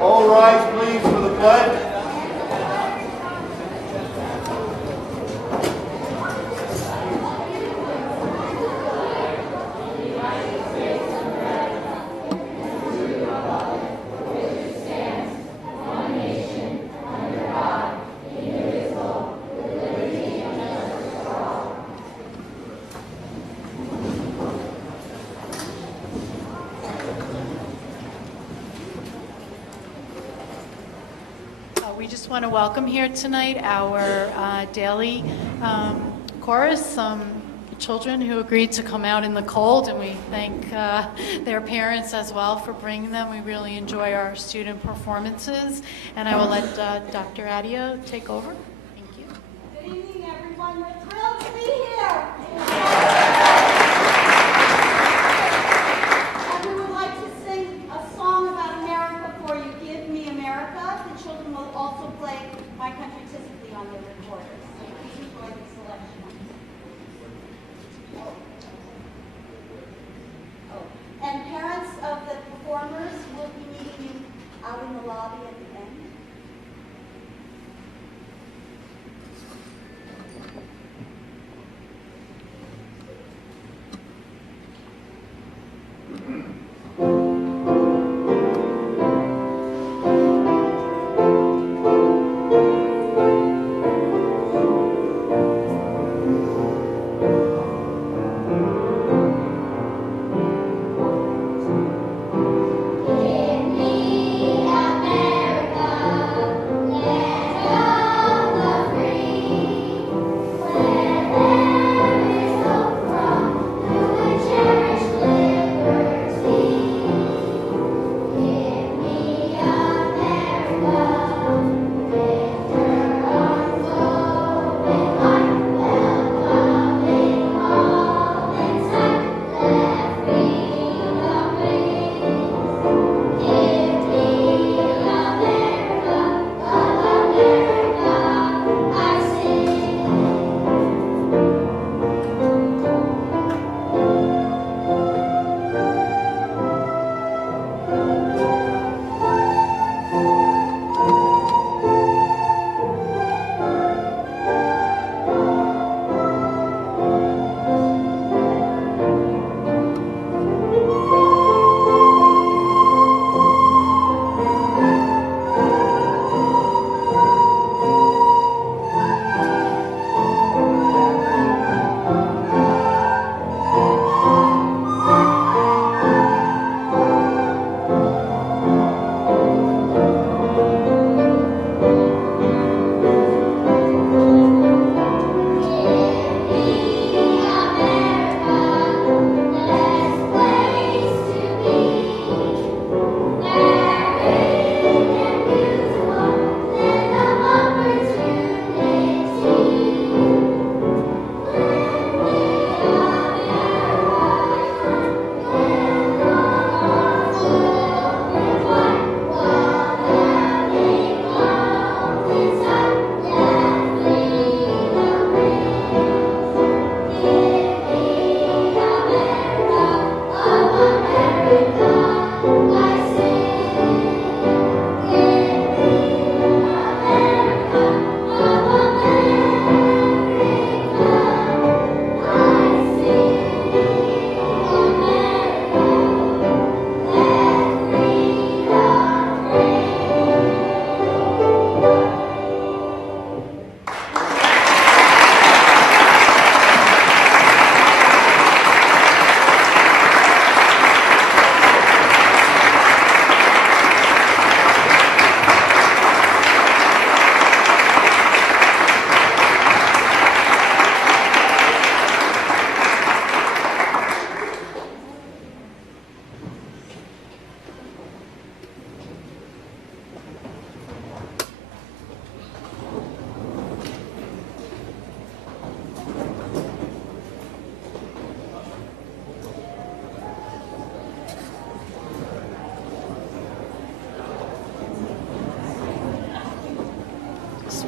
All rise, please, for the pledge. We just want to welcome here tonight our daily chorus, some children who agreed to come out in the cold, and we thank their parents as well for bringing them. We really enjoy our student performances, and I will let Dr. Adio take over. Thank you. Good evening, everyone. We're thrilled to be here. And we would like to sing a song about America for you, Give Me America. The children will also play My Country Typically on their recorders. So please enjoy the selection. And parents of the performers will be meeting you out in the lobby at the end.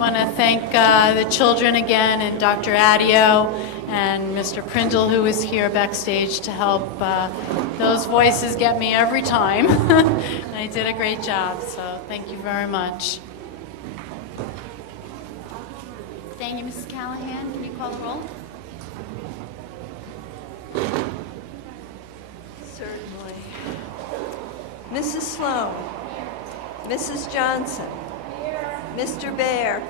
want to thank the children again and Dr. Adio and Mr. Prindle, who is here backstage to help Those voices get me every time. And I did a great job, so thank you very much. Thank you, Mrs. Callahan. Can you call the roll? Certainly. Mrs. Sloan. Mrs. Johnson. Mr. Bear.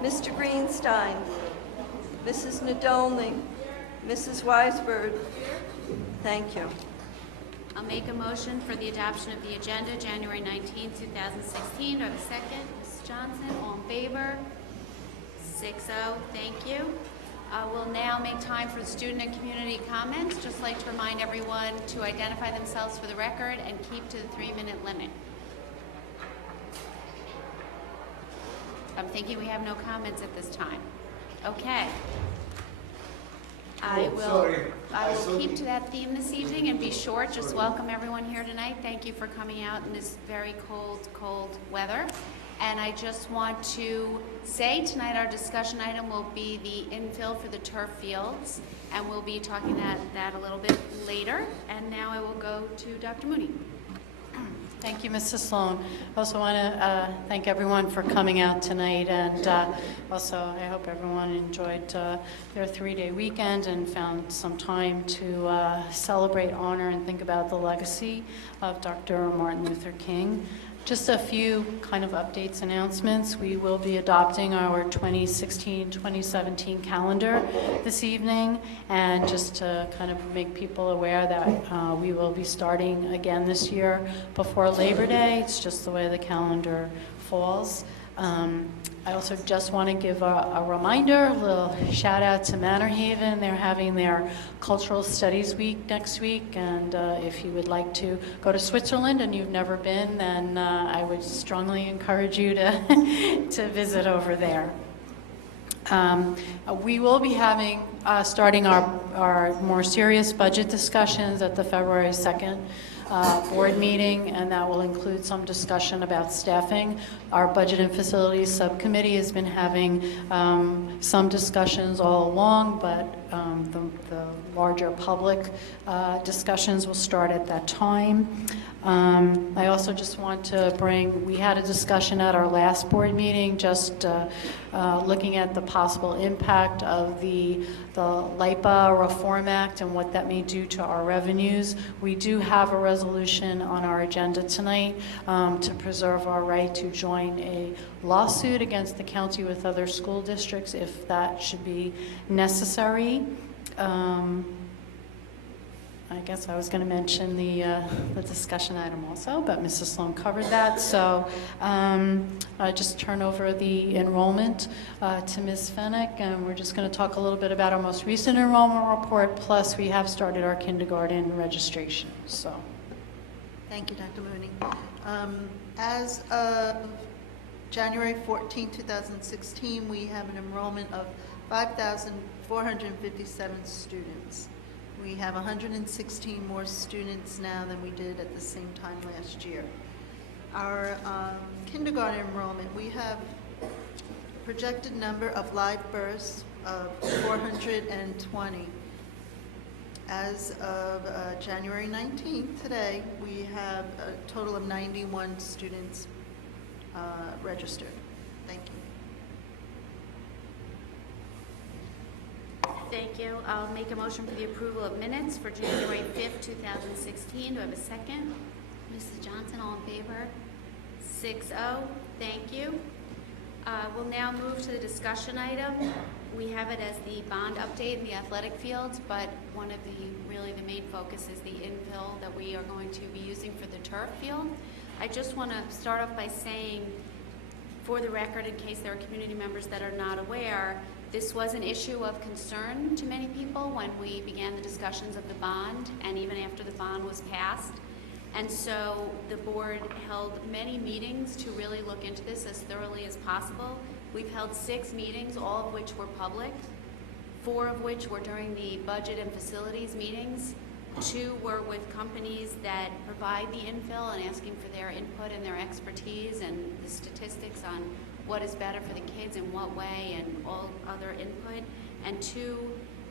Mr. Greenstein. Mrs. Nadolny. Mrs. Weisberg. Thank you. I'll make a motion for the adoption of the agenda, January 19, 2016. Do I have a second? Mrs. Johnson, all in favor? 6-0, thank you. We'll now make time for student and community comments. Just like to remind everyone to identify themselves for the record and keep to the 3-minute limit. I'm thinking we have no comments at this time. Okay. I will keep to that theme this evening and be short. Just welcome everyone here tonight. Thank you for coming out in this very cold weather. And I just want to say tonight our discussion item will be the infill for the turf fields, and we'll be talking that a little bit later. And now I will go to Dr. Mooney. Thank you, Mrs. Sloan. I also want to thank everyone for coming out tonight, and also I hope everyone enjoyed their 3-day weekend and found some time to celebrate, honor, and think about the legacy of Dr. Martin Luther King. Just a few kind of updates, announcements. We will be adopting our 2016-2017 calendar this evening, and just to kind of make people aware that we will be starting again this year before Labor Day. It's just the way the calendar falls. I also just want to give a reminder, a little shout out to Manor Haven. They're having their Cultural Studies Week next week, and if you would like to go to Switzerland and you've never been, then I would strongly encourage you to, to visit over there. We will be having, starting our more serious budget discussions at the February 2nd board meeting, and that will include some discussion about staffing. Our Budget and Facilities Subcommittee has been having some discussions all along, but the larger public discussions will start at that time. I also just want to bring, we had a discussion at our last board meeting, just looking at the possible impact of the LIPA Reform Act and what that may do to our revenues. We do have a resolution on our agenda tonight to preserve our right to join a lawsuit against the county with other school districts if that should be necessary. I guess I was going to mention the discussion item also, but Mrs. Sloan covered that. So I just turn over the enrollment to Ms. Fennick, and we're just going to talk a little bit about our most recent enrollment report, plus we have started our kindergarten registration. So, thank you, Dr. Mooney. As of January 14, 2016, we have an enrollment of 5,457 students. We have 116 more students now than we did at the same time last year. Our kindergarten enrollment, we have projected number of live births of 420. As of January 19th, today, we have a total of 91 students registered. Thank you. Thank you. I'll make a motion for the approval of minutes for January 5th, 2016. Do I have a second? Mrs. Johnson, all in favor? 6-0. Thank you. We'll now move to the discussion item. We have it as the bond update in the athletic fields, but one of the main focus is the infill that we are going to be using for the turf field. I just want to start off by saying, for the record, in case there are community members that are not aware, this was an issue of concern to many people when we began the discussions of the bond and even after the bond was passed. And so the board held many meetings to really look into this as thoroughly as possible. We've held 6 meetings, all of which were public, 4 of which were during the budget and facilities meetings. 2 were with companies that provide the infill and asking for their input and their expertise and the statistics on what is better for the kids in what way and all other input, and 2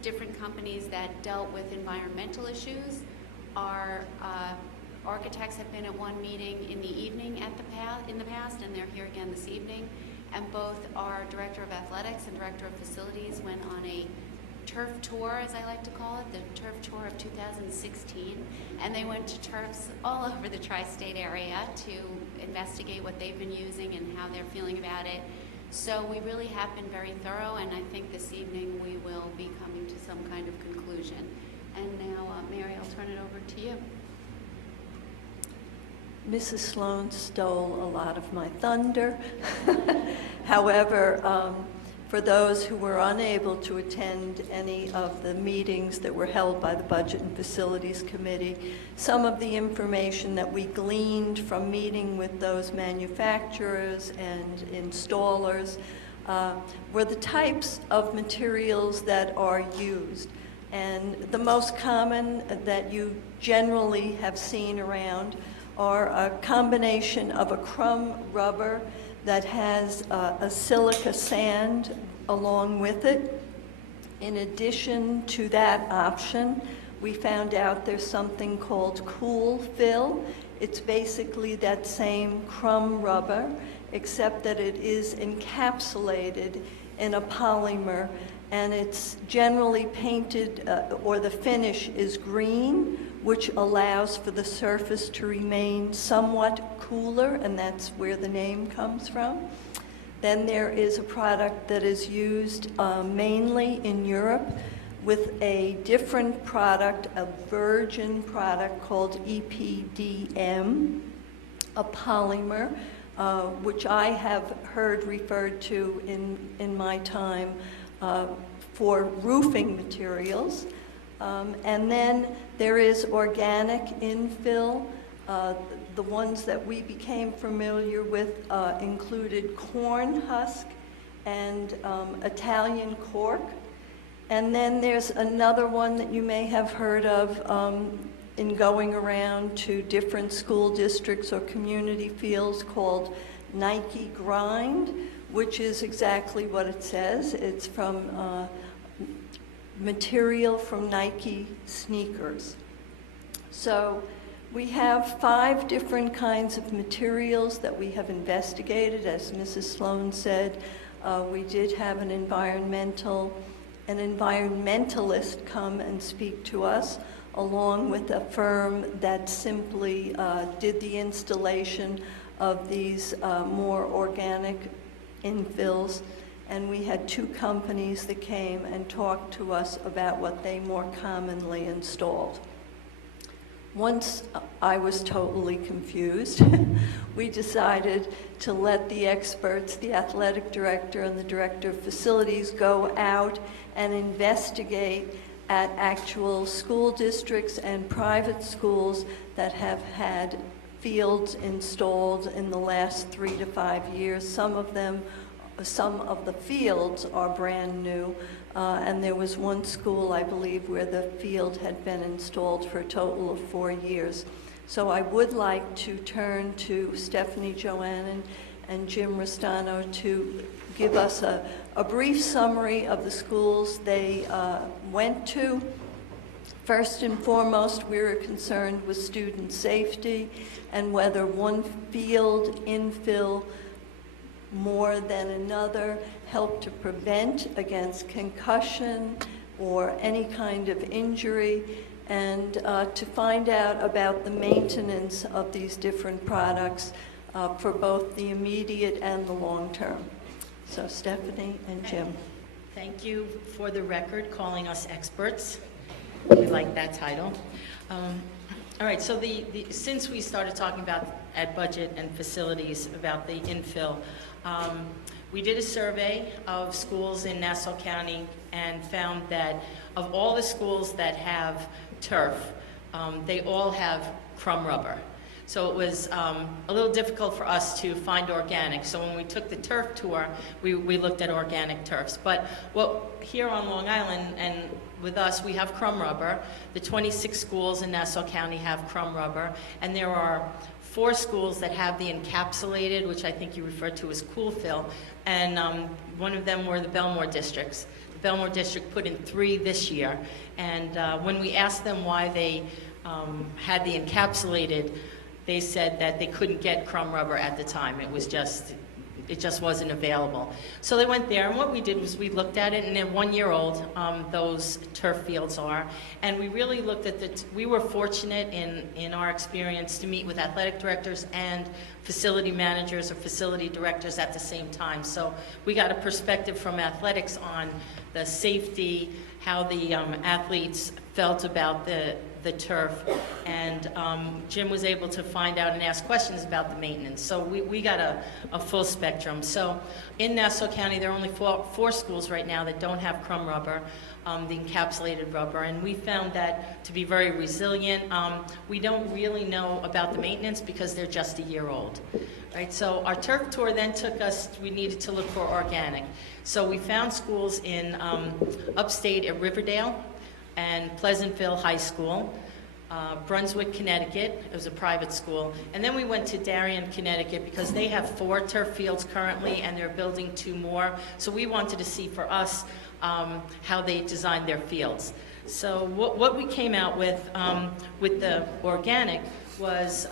different companies that dealt with environmental issues. architects have been at one meeting in the evening in the past, and they're here again this evening. And both our Director of Athletics and Director of Facilities went on a turf tour, as I like to call it, the turf tour of 2016. And they went to turfs all over the tri-state area to investigate what they've been using and how they're feeling about it. So we really have been very thorough, and I think this evening we will be coming to some kind of conclusion. And now, Mary, I'll turn it over to you. Mrs. Sloan stole a lot of my thunder. However, for those who were unable to attend any of the meetings that were held by the Budget and Facilities Committee, some of the information that we gleaned from meeting with those manufacturers and installers were the types of materials that are used. And the most common that you generally have seen around are a combination of a crumb rubber that has a silica sand along with it. In addition to that option, we found out there's something called cool fill. It's basically that same crumb rubber, except that it is encapsulated in a polymer, and it's generally painted, or the finish is green, which allows for the surface to remain somewhat cooler, and that's where the name comes from. Then there is a product that is used mainly in Europe with a different product, a virgin product called EPDM, a polymer, which I have heard referred to in my time for roofing materials. And then there is organic infill. The ones that we became familiar with included corn husk and Italian cork. And then there's another one that you may have heard of in going around to different school districts or community fields called Nike Grind, which is exactly what it says. It's from material from Nike sneakers. So we have 5 different kinds of materials that we have investigated. As Mrs. Sloan said, we did have an environmentalist come and speak to us, along with a firm that simply did the installation of these more organic infills. And we had 2 companies that came and talked to us about what they more commonly installed. Once I was totally confused, we decided to let the experts, the athletic director and the director of facilities, go out and investigate at actual school districts and private schools that have had fields installed in the last 3 to 5 years. Some of the fields are brand new, and there was one school, I believe, where the field had been installed for a total of 4 years. So I would like to turn to Stephanie Joannan and Jim Restano to give us a brief summary of the schools they went to. First and foremost, we were concerned with student safety and whether one field infill more than another helped to prevent against concussion or any kind of injury, and to find out about the maintenance of these different products for both the immediate and the long term. So Stephanie and Jim. Thank you for the record, calling us experts. We like that title. All right, so since we started talking about at budget and facilities about the infill, we did a survey of schools in Nassau County and found that of all the schools that have turf, they all have crumb rubber. So it was a little difficult for us to find organic. So when we took the turf tour, we looked at organic turfs. But here on Long Island and with us, we have crumb rubber. The 26 schools in Nassau County have crumb rubber, and there are 4 schools that have the encapsulated, which I think you referred to as cool fill, and one of them were the Belmore districts. The Belmore district put in 3 this year, and when we asked them why they had the encapsulated, they said that they couldn't get crumb rubber at the time. It just wasn't available. So they went there, and what we did was we looked at it, and they're 1 year old, those turf fields are, and we really looked at we were fortunate in our experience to meet with athletic directors and facility managers or facility directors at the same time. So we got a perspective from athletics on the safety, how the athletes felt about the turf, and Jim was able to find out and ask questions about the maintenance. So we got a full spectrum. So in Nassau County, there are only four schools right now that don't have crumb rubber, the encapsulated rubber, and we found that to be very resilient. We don't really know about the maintenance because they're just a year old. Right, so our turf tour then took us, we needed to look for organic. So we found schools in upstate at Riverdale and Pleasantville High School, Brunswick, Connecticut, it was a private school, and then we went to Darien, Connecticut, because they have 4 turf fields currently and they're building 2 more. So we wanted to see for us how they designed their fields. So what we came out with the organic was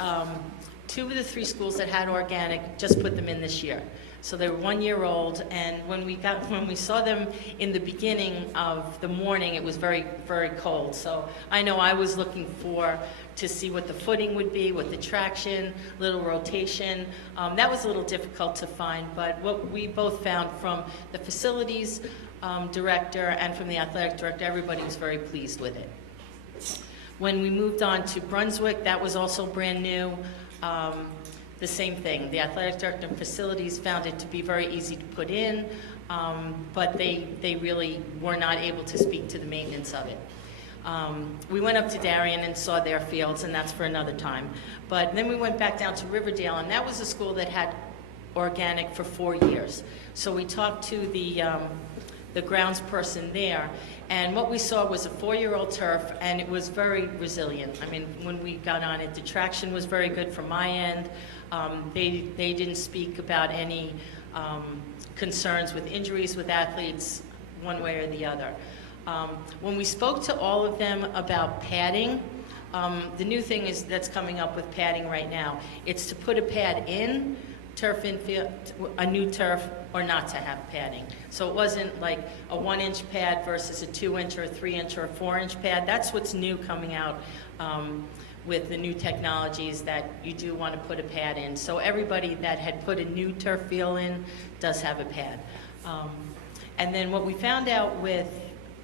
2 of the 3 schools that had organic just put them in this year. So they were 1 year old, and when we saw them in the beginning of the morning, it was very, very cold. So I know I was looking to see what the footing would be, what the traction, little rotation. That was a little difficult to find, but what we both found from the facilities director and from the athletic director, everybody was very pleased with it. When we moved on to Brunswick, that was also brand new. The same thing. The athletic director and facilities found it to be very easy to put in, but they really were not able to speak to the maintenance of it. We went up to Darien and saw their fields, and that's for another time. But then we went back down to Riverdale, and that was a school that had organic for 4 years. So we talked to the grounds person there, and what we saw was a 4-year-old turf, and it was very resilient. I mean, when we got on it, the traction was very good from my end. They didn't speak about any concerns with injuries with athletes one way or the other. When we spoke to all of them about padding, the new thing is that's coming up with padding right now. It's to put a pad in, turf infield, a new turf, or not to have padding. So it wasn't like a 1-inch pad versus a 2-inch or a 3-inch or a 4-inch pad. That's what's new coming out with the new technologies, that you do want to put a pad in. So everybody that had put a new turf field in does have a pad. And then what we found out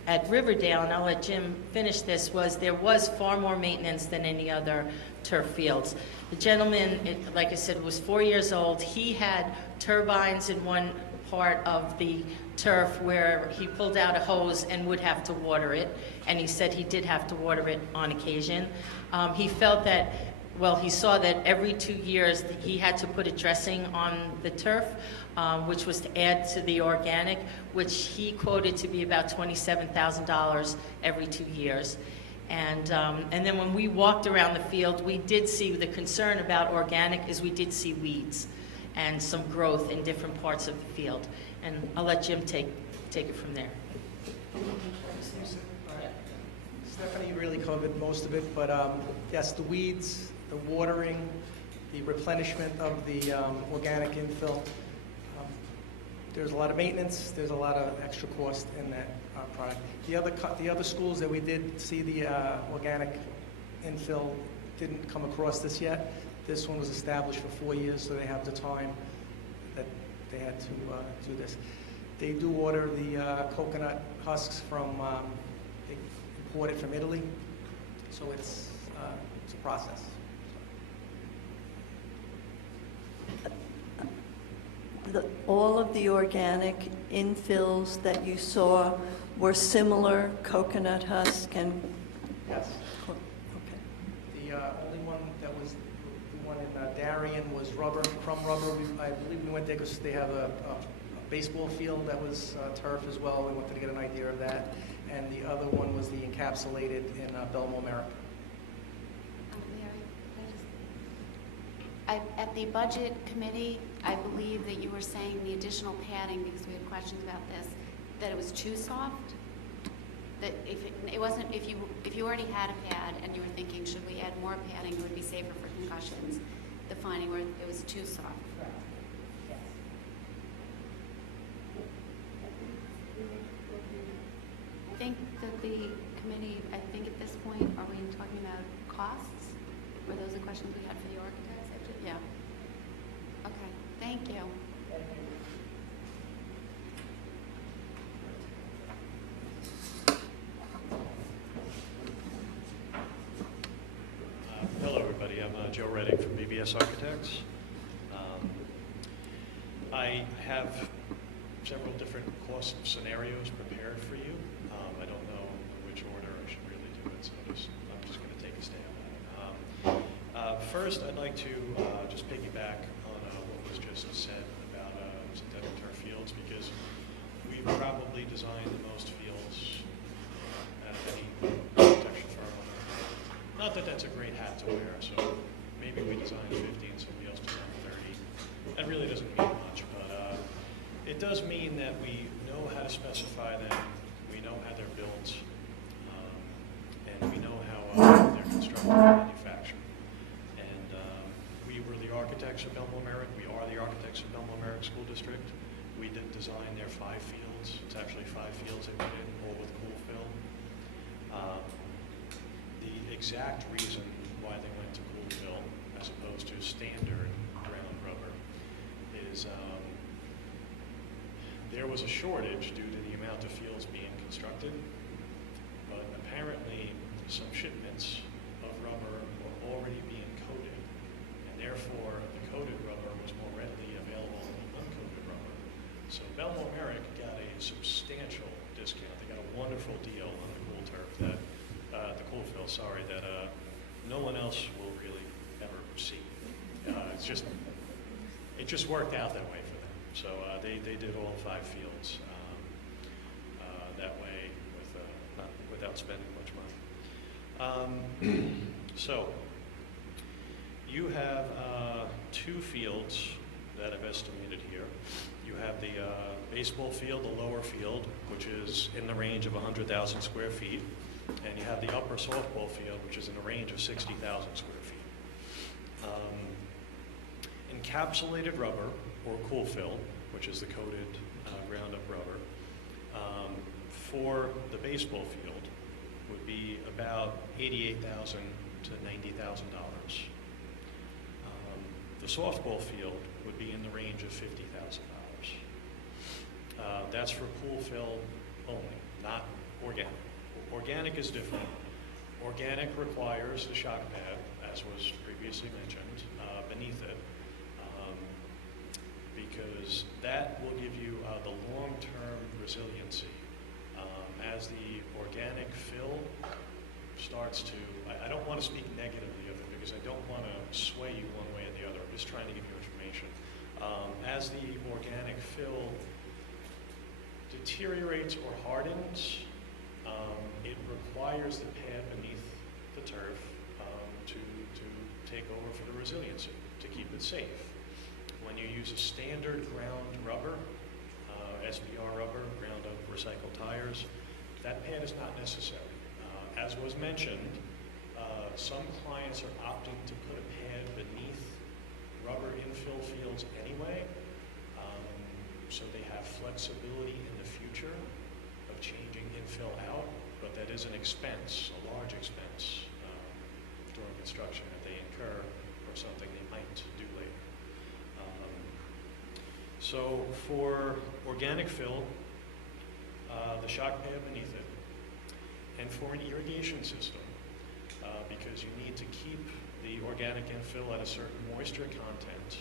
at Riverdale, and I'll let Jim finish this, was there was far more maintenance than any other turf fields. The gentleman, like I said, was 4 years old. He had turbines in one part of the turf where he pulled out a hose and would have to water it, and he said he did have to water it on occasion. He felt that, well, he saw that every 2 years he had to put a dressing on the turf, which was to add to the organic, which he quoted to be about $27,000 every 2 years. And then when we walked around the field, we did see the concern about organic is we did see weeds and some growth in different parts of the field. And I'll let Jim take it from there. Stephanie really covered most of it, but yes, the weeds, the watering, the replenishment of the organic infill. There's a lot of maintenance. There's a lot of extra cost in that product. The other schools that we did see the organic infill didn't come across this yet. This one was established for 4 years, so they have the time that they had to do this. They do order the coconut husks from, they import it from Italy, so it's a process. All of the organic infills that you saw were similar coconut husk and... Yes. Okay. The only one that was the one in Darien was rubber, crumb rubber. I believe we went there because they have a baseball field that was turf as well. We wanted to get an idea of that. And the other one was the encapsulated in Belmont, America. At the budget committee, I believe that you were saying the additional padding, because we had questions about this, that it was too soft? that if it wasn't, if you already had a pad and you were thinking, should we add more padding, it would be safer for concussions, the finding where it was too soft. I think that the committee, I think at this point, are we talking about costs? Were those the questions we had for the architects? Yeah. Okay, thank you. Hello, everybody. I'm Joe Redding from BBS Architects. I have several different cost scenarios prepared for you. I don't know in which order I should really do it, so I'm just going to take a stab at it. First, I'd like to just piggyback on what was just said about synthetic turf fields, because we've probably designed the most fields out of any architecture firm. Not that that's a great hat to wear, so maybe we designed 50 and somebody else designed 30. That really doesn't mean much, but it does mean that we know how to specify them, we know how they're built, and we know how they're constructed and manufactured. And we were the architects of Belmont Merrick. We are the architects of Belmont Merrick School District. We did design their 5 fields. It's actually 5 fields they put in, all with cool fill. The exact reason why they went to cool fill as opposed to standard ground rubber is there was a shortage due to the amount of fields being constructed, but apparently some shipments of rubber were already being coated, and therefore the coated rubber was more readily available than uncoated rubber. So Belmont Merrick got a substantial discount. They got a wonderful deal on the cool turf that the cool fill, sorry, that no one else will really ever see. It just worked out that way for them. So they did all 5 fields that way without spending much money. So you have 2 fields that I've estimated here. You have the baseball field, the lower field, which is in the range of 100,000 square feet. And you have the upper softball field, which is in the range of 60,000 square feet. Encapsulated rubber, or cool fill, which is the coated ground-up rubber, for the baseball field would be about $88,000 to $90,000. The softball field would be in the range of $50,000. That's for cool fill only, not organic. Organic is different. Organic requires the shock pad, as was previously mentioned, beneath it, because that will give you the long-term resiliency. As the organic fill starts to, I don't want to speak negatively of it because I don't want to sway you one way or the other. I'm just trying to give you information. As the organic fill deteriorates or hardens, it requires the pad beneath the turf to take over for the resiliency, to keep it safe. When you use a standard ground rubber, SBR rubber, ground up recycled tires, that pad is not necessary. As was mentioned, some clients are opting to put a pad beneath rubber infill fields anyway, so they have flexibility in the future of changing infill out, but that is an expense, a large expense during construction that they incur, or something they might do later. So for organic fill, the shock pad beneath it, and for an irrigation system, because you need to keep the organic infill at a certain moisture content,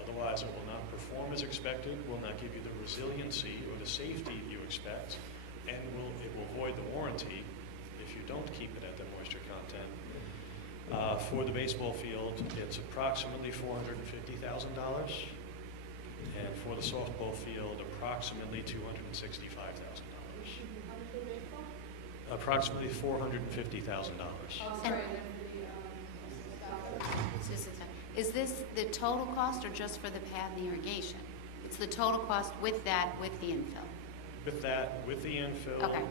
otherwise it will not perform as expected, will not give you the resiliency or the safety you expect, and it will void the warranty if you don't keep it at the moisture content. For the baseball field, it's approximately $450,000. And for the softball field, approximately $265,000. Approximately $450,000. Is this the total cost or just for the pad and the irrigation? It's the total cost with that, with the infill? With that, with the infill, Okay.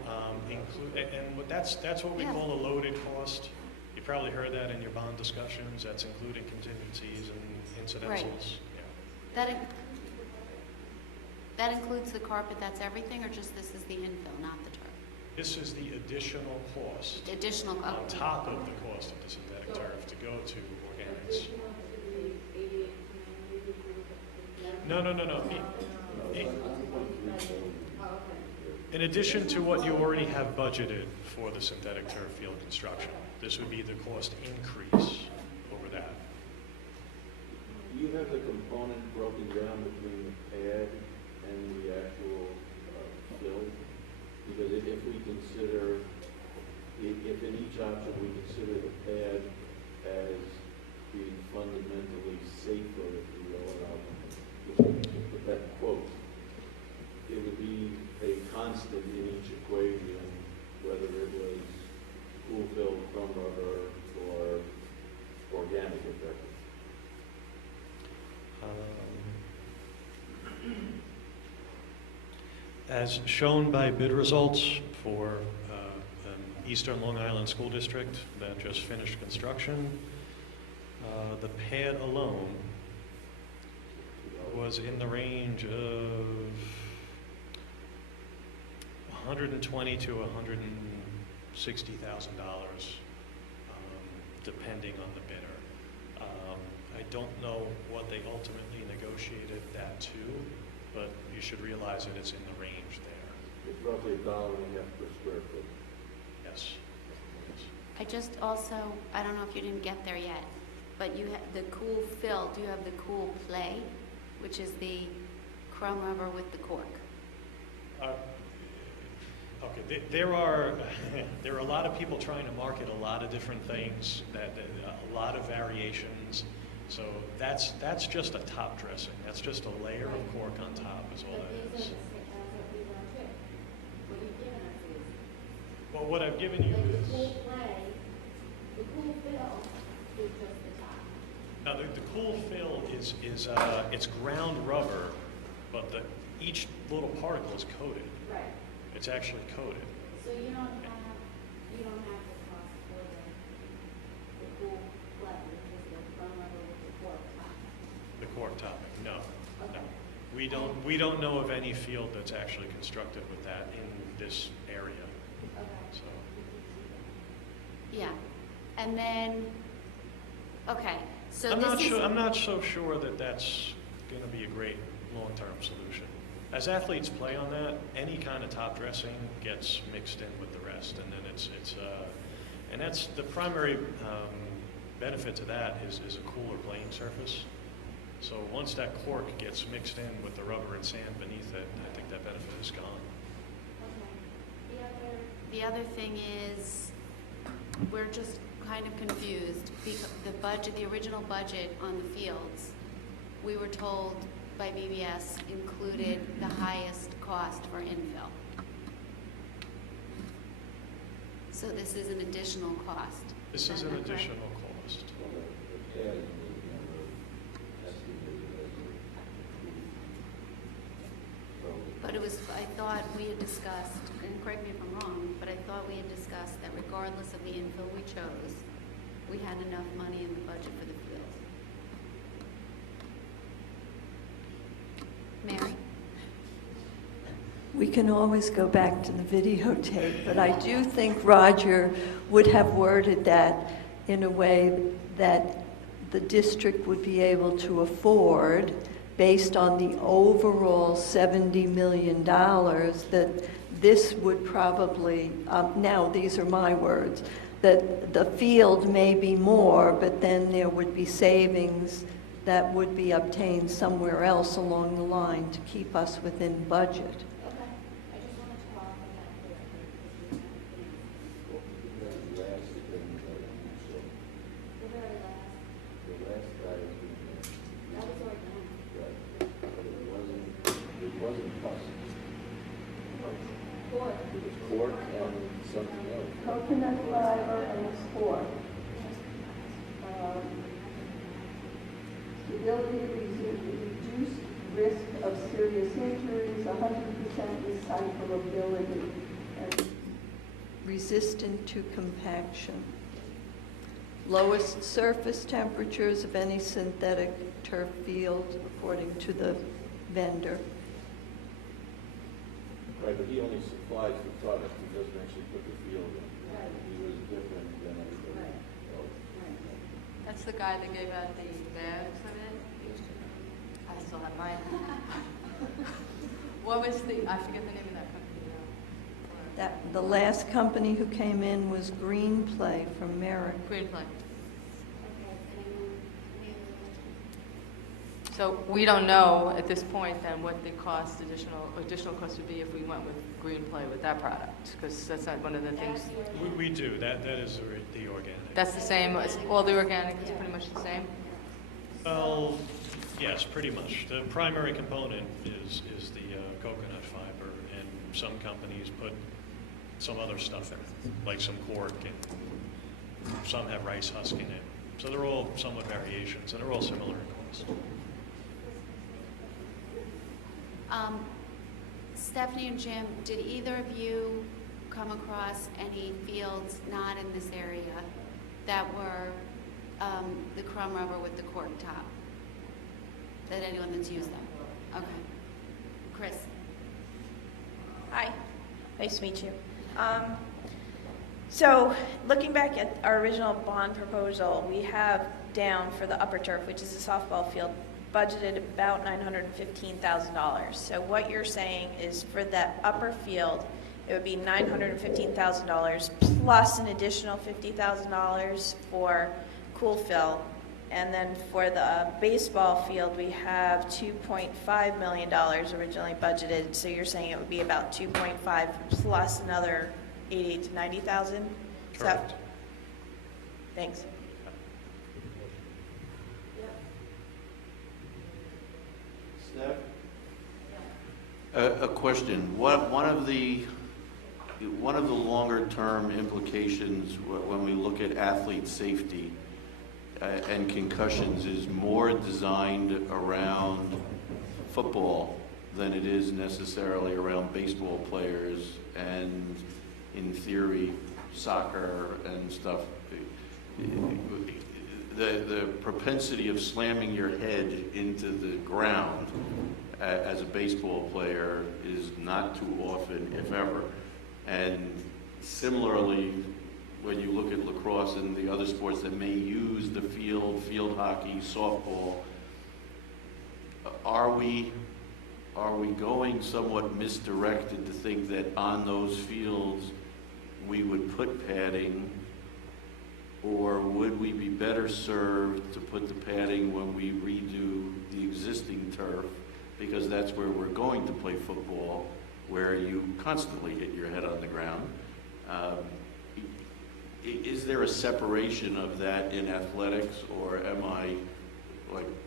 that's what we Yeah. call a loaded cost. You probably heard that in your bond discussions. That's including contingencies and incidentals. Yeah. That includes the carpet, that's everything, or just this is the infill, not the turf? This is the additional cost Additional, on top of the cost of the synthetic turf to go to organics. No. In addition to what you already have budgeted for the synthetic turf field construction, this would be the cost increase over that. Do you have the component broken down between the pad and the actual fill? Because if we consider, if in each option we consider the pad as being fundamentally safer, if you will, with that quote, it would be a constant in each equation, whether it was cool fill, chrome rubber, or organic effect. As shown by bid results for an Eastern Long Island School District that just finished construction, the pad alone was in the range of $120,000 to $160,000, depending on the bidder. I don't know what they ultimately negotiated that to, but you should realize that it's in the range there. It's roughly $1.50 per square foot. Yes. I just also, I don't know if you didn't get there yet, but you have the cool fill, do you have the cool play, which is the chrome rubber with the cork? Okay, there are a lot of people trying to market a lot of different things, a lot of variations. So that's just a top dressing. That's just a layer of cork on top is all that is. Well, what I've given you is... The cool fill is just the top. Now, the cool fill is it's ground rubber, but each little particle is coated. Right. It's actually coated. So you don't have the cost for the cool play, which is the chrome rubber with the cork top. The cork topping, no. Okay. No. We don't know of any field that's actually constructed with that in this area. Okay. So Yeah, and then, okay, so I'm this is... not so sure that that's going to be a great long-term solution. As athletes play on that, any kind of top dressing gets mixed in with the rest, and then and that's the primary benefit to that is a cooler playing surface. So once that cork gets mixed in with the rubber and sand beneath it, I think that benefit is gone. Okay. The other thing is, we're just kind of confused because the original budget on the fields, we were told by BBS included the highest cost for infill. So this is an additional cost. This is an additional cost. The pad is estimated as But it was, I thought we had discussed, and correct me if I'm wrong, but I thought we had discussed that regardless of the infill we chose, we had enough money in the budget for the fields. Mary? We can always go back to the videotape, but I do think Roger would have worded that in a way that the district would be able to afford, based on the overall $70 million, that this would probably, now these are my words, that the field may be more, but then there would be savings that would be obtained somewhere else along the line to keep us within budget. Okay. I just wanted to clarify that clear. The very last. the last item we mentioned, That was organic. right, but it wasn't custom. Cork. It was cork and something else. Coconut fiber and sport. Stability, reduced risk of serious injuries, 100% recyclability and resistant to compaction. Lowest surface temperatures of any synthetic turf field, according to the vendor. Right, but he only supplies the product, he doesn't actually put the field in. He was different than everybody else. That's the guy that gave out the bags of it? I still have mine. What was I forget the name of that company now. The last company who came in was Green Play from Merrick. Green Play. So we don't know at this point then what the additional cost would be if we went with Green Play with that product, because that's not one of the things. We do, that is the organic. That's the same, all the organic is pretty much the same? Well, yes, pretty much. The primary component is the coconut fiber, and some companies put some other stuff in it, like some cork, and some have rice husk in it. So they're all somewhat variations, and they're all similar in cost. Stephanie and Jim, did either of you come across any fields not in this area that were the crumb rubber with the cork top? That anyone that's used them? Okay. Chris? Hi, nice to meet you. So looking back at our original bond proposal, we have down for the upper turf, which is a softball field, budgeted about $915,000. So what you're saying is for that upper field, it would be $915,000 plus an additional $50,000 for cool fill. And then for the baseball field, we have $2.5 million originally budgeted. So you're saying it would be about 2.5 plus another 88 to 90,000? Correct. Thanks. Steph? A question. One of the longer-term implications when we look at athlete safety and concussions is more designed around football than it is necessarily around baseball players and, in theory, soccer and stuff. The propensity of slamming your head into the ground as a baseball player is not too often, if ever. And similarly, when you look at lacrosse and the other sports that may use the field hockey, softball, are we going somewhat misdirected to think that on those fields we would put padding, or would we be better served to put the padding when we redo the existing turf, because that's where we're going to play football, where you constantly hit your head on the ground? Is there a separation of that in athletics, or am I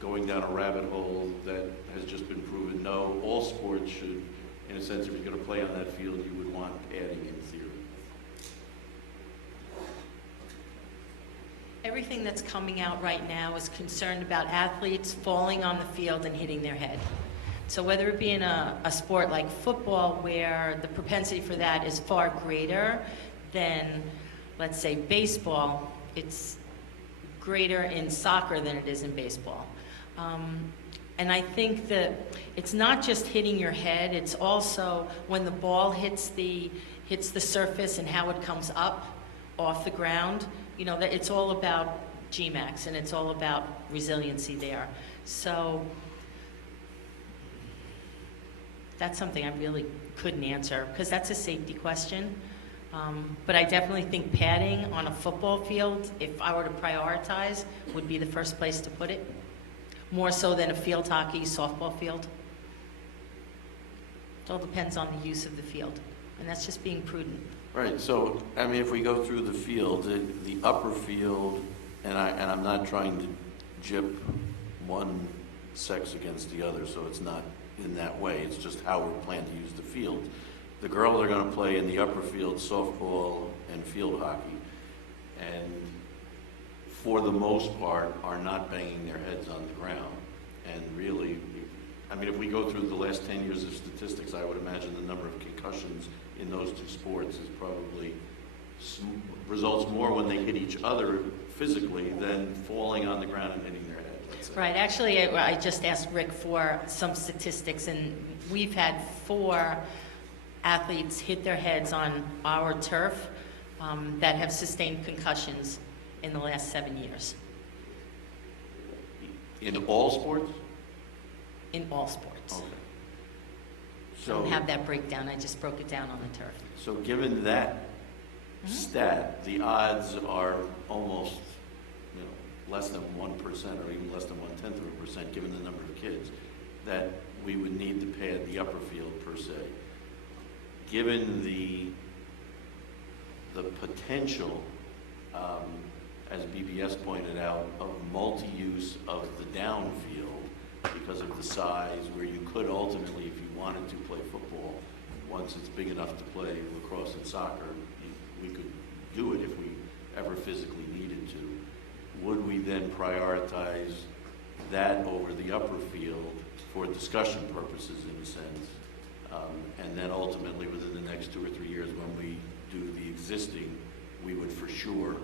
going down a rabbit hole that has just been proven? No, all sports should, in a sense, if you're going to play on that field, you would want padding in theory. Everything that's coming out right now is concerned about athletes falling on the field and hitting their head. So whether it be in a sport like football, where the propensity for that is far greater than, let's say, baseball, it's greater in soccer than it is in baseball. And I think that it's not just hitting your head, it's also when the ball hits the surface and how it comes up off the ground. You know, that it's all about GMAX and it's all about resiliency there. So that's something I really couldn't answer, because that's a safety question. But I definitely think padding on a football field, if I were to prioritize, would be the first place to put it, more so than a field hockey, softball field. It all depends on the use of the field, and that's just being prudent. Right, so, I mean, if we go through the field, the upper field, and I'm not trying to jip one sex against the other, so it's not in that way, it's just how we plan to use the field. The girls are going to play in the upper field softball and field hockey, and for the most part are not banging their heads on the ground. And really, I mean, if we go through the last 10 years of statistics, I would imagine the number of concussions in those two sports is probably results more when they hit each other physically than falling on the ground and hitting their head, let's say. Right, actually, I just asked Rick for some statistics, and we've had 4 athletes hit their heads on our turf that have sustained concussions in the last 7 years. In all sports? In all sports. Okay. I don't have that breakdown, I just broke it down on the turf. So given that stat, the odds are almost, less than 1% or even less than 0.1%, given the number of kids, that we would need to pad the upper field per se. Given the potential, as BBS pointed out, of multi-use of the downfield because of the size, where you could ultimately, if you wanted to play football, once it's big enough to play lacrosse and soccer, we could do it if we ever physically needed to. Would we then prioritize that over the upper field for discussion purposes, in a sense? And then ultimately, within the next 2 or 3 years, when we do the existing, we would for sure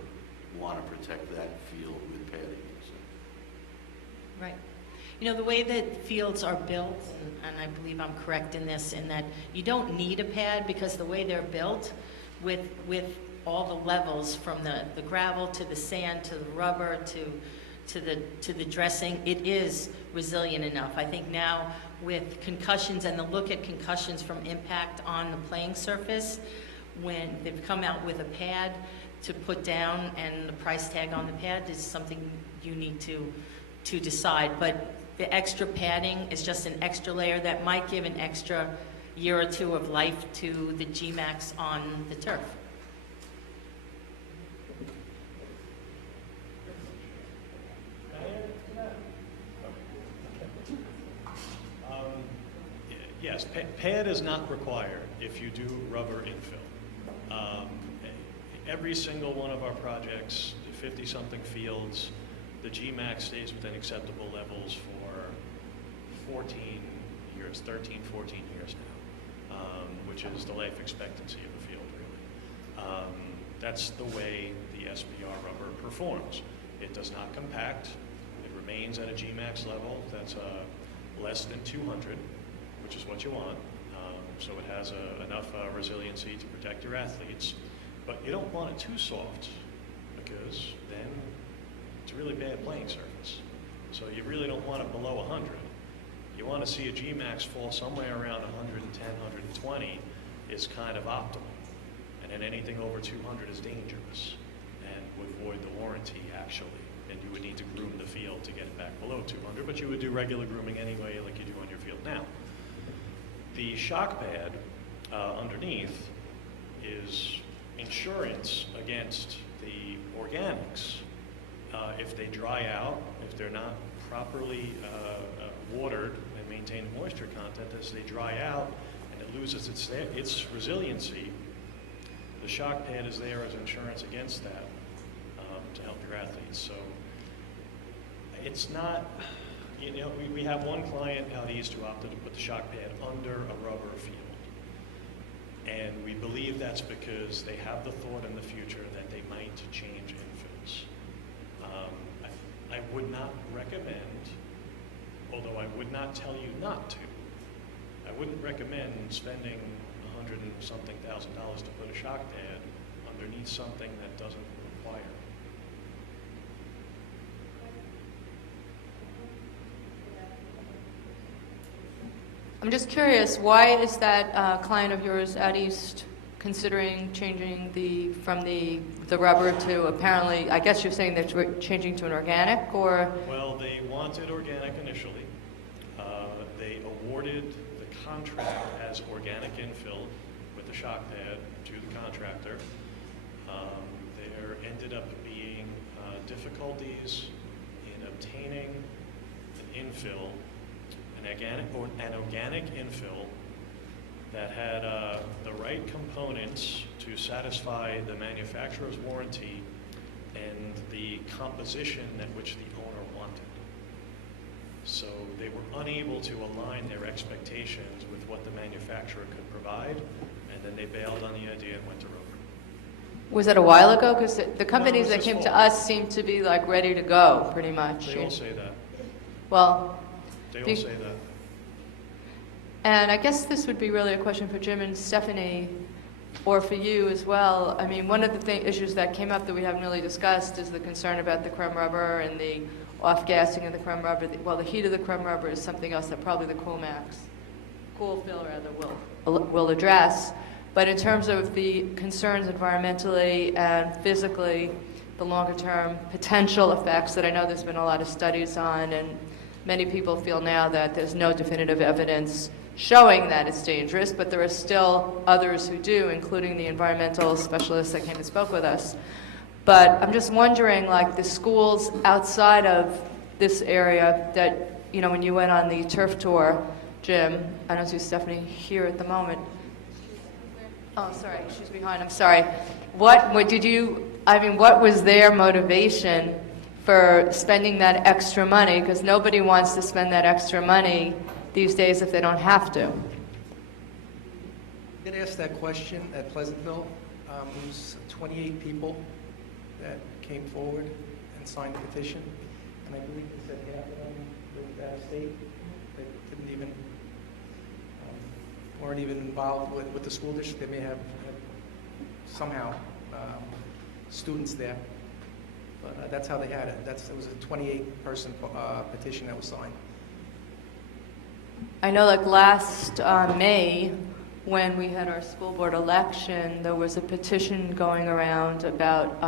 want to protect that field with padding, in a sense. Right. The way that fields are built, and I believe I'm correct in this, in that you don't need a pad, because the way they're built, with all the levels from the gravel to the sand to the rubber to the dressing, it is resilient enough. I think now with concussions and the look at concussions from impact on the playing surface, when they've come out with a pad to put down and the price tag on the pad is something you need to decide. But the extra padding is just an extra layer that might give an extra year or 2 of life to the GMAX on the turf. Yes, pad is not required if you do rubber infill. Every single one of our projects, the 50-something fields, the GMAX stays within acceptable levels for 14 years, 13, 14 years now, which is the life expectancy of a field, really. That's the way the SBR rubber performs. It does not compact. It remains at a GMAX level that's less than 200, which is what you want. So it has enough resiliency to protect your athletes. But you don't want it too soft, because then it's a really bad playing surface. So you really don't want it below 100. You want to see a GMAX fall somewhere around 110, 120 is kind of optimal. And then anything over 200 is dangerous and would void the warranty, actually. And you would need to groom the field to get it back below 200, but you would do regular grooming anyway, like you do on your field now. The shock pad underneath is insurance against the organics. If they dry out, if they're not properly watered and maintain moisture content, as they dry out and it loses its resiliency, the shock pad is there as insurance against that to help your athletes. So it's not, we have one client out east who opted to put the shock pad under a rubber field. And we believe that's because they have the thought in the future that they might change infills. I would not recommend, although I would not tell you not to, I wouldn't recommend spending $100 and something thousand to put a shock pad underneath something that doesn't require it. I'm just curious, why is that client of yours out east considering changing from the rubber to apparently, I guess you're saying they're changing to an organic, or? Well, they wanted organic initially. They awarded the contract as organic infill with the shock pad to the contractor. There ended up being difficulties in obtaining an infill, an organic infill that had the right components to satisfy the manufacturer's warranty and the composition at which the owner wanted. so they were unable to align their expectations with what the manufacturer could provide, and then they bailed on the idea and went to Rover. Was that a while ago? Because the companies No, it that was came this to fall. us seem to be like ready to go, pretty much. They all say that. Well, They the- all say that. and I guess this would be really a question for Jim and Stephanie, or for you as well. I mean, one of the issues that came up that we haven't really discussed is the concern about the crumb rubber and the off-gassing of the crumb rubber. Well, the heat of the crumb rubber is something else that probably the cool fill will address. But in terms of the concerns environmentally and physically, the longer-term potential effects that I know there's been a lot of studies on, and many people feel now that there's no definitive evidence showing that it's dangerous, but there are still others who do, including the environmental specialists that came and spoke with us. But I'm just wondering, like the schools outside of this area that, you know, when you went on the turf tour, Jim, I don't see Stephanie here at the moment. Oh, sorry, she's behind, I'm sorry. What was their motivation for spending that extra money? Because nobody wants to spend that extra money these days if they don't have to. I did ask that question at Pleasantville. It was 28 people that came forward and signed the petition, and I believe they said half of them lived out of state. They didn't even, weren't even involved with the school district. They may have somehow students there, but that's how they had it. It was a 28-person petition that was signed. I know like last May, when we had our school board election, there was a petition going around about,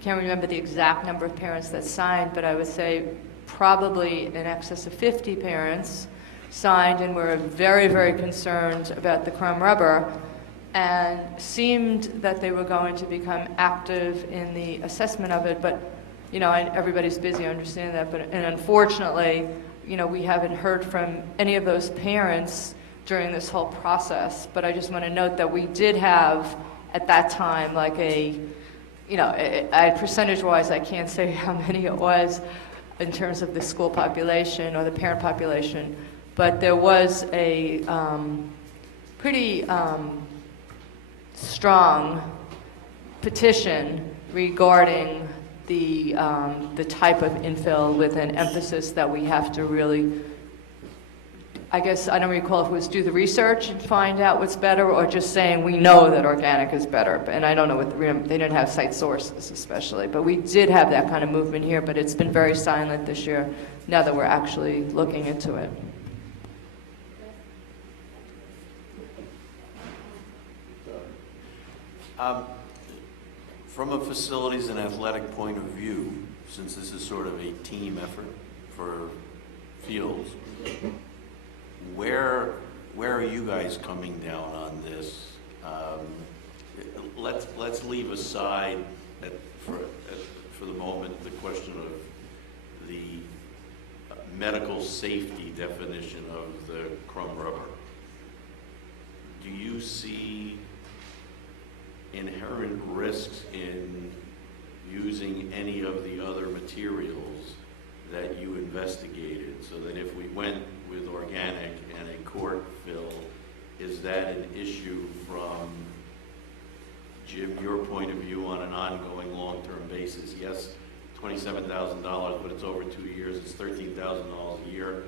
can't remember the exact number of parents that signed, but I would say probably in excess of 50 parents signed and were very, very concerned about the crumb rubber, and seemed that they were going to become active in the assessment of it. But, you know, everybody's busy, I understand that, and unfortunately, you know, we haven't heard from any of those parents during this whole process. But I just want to note that we did have, at that time, like percentage-wise, I can't say how many it was in terms of the school population or the parent population, but there was a pretty strong petition regarding the type of infill, with an emphasis that we have to really, I guess, I don't recall if it was do the research and find out what's better, or just saying we know that organic is better. And I don't know what they didn't have site sources especially, but we did have that kind of movement here, but it's been very silent this year now that we're actually looking into it. From a facilities and athletic point of view, since this is sort of a team effort for fields, where are you guys coming down on this? Let's leave aside for the moment the question of the medical safety definition of the crumb rubber. Do you see inherent risks in using any of the other materials that you investigated, so that if we went with organic and a quart fill, is that an issue from, Jim, your point of view on an ongoing long-term basis? Yes, $27,000, but it's over 2 years, it's $13,000 a year.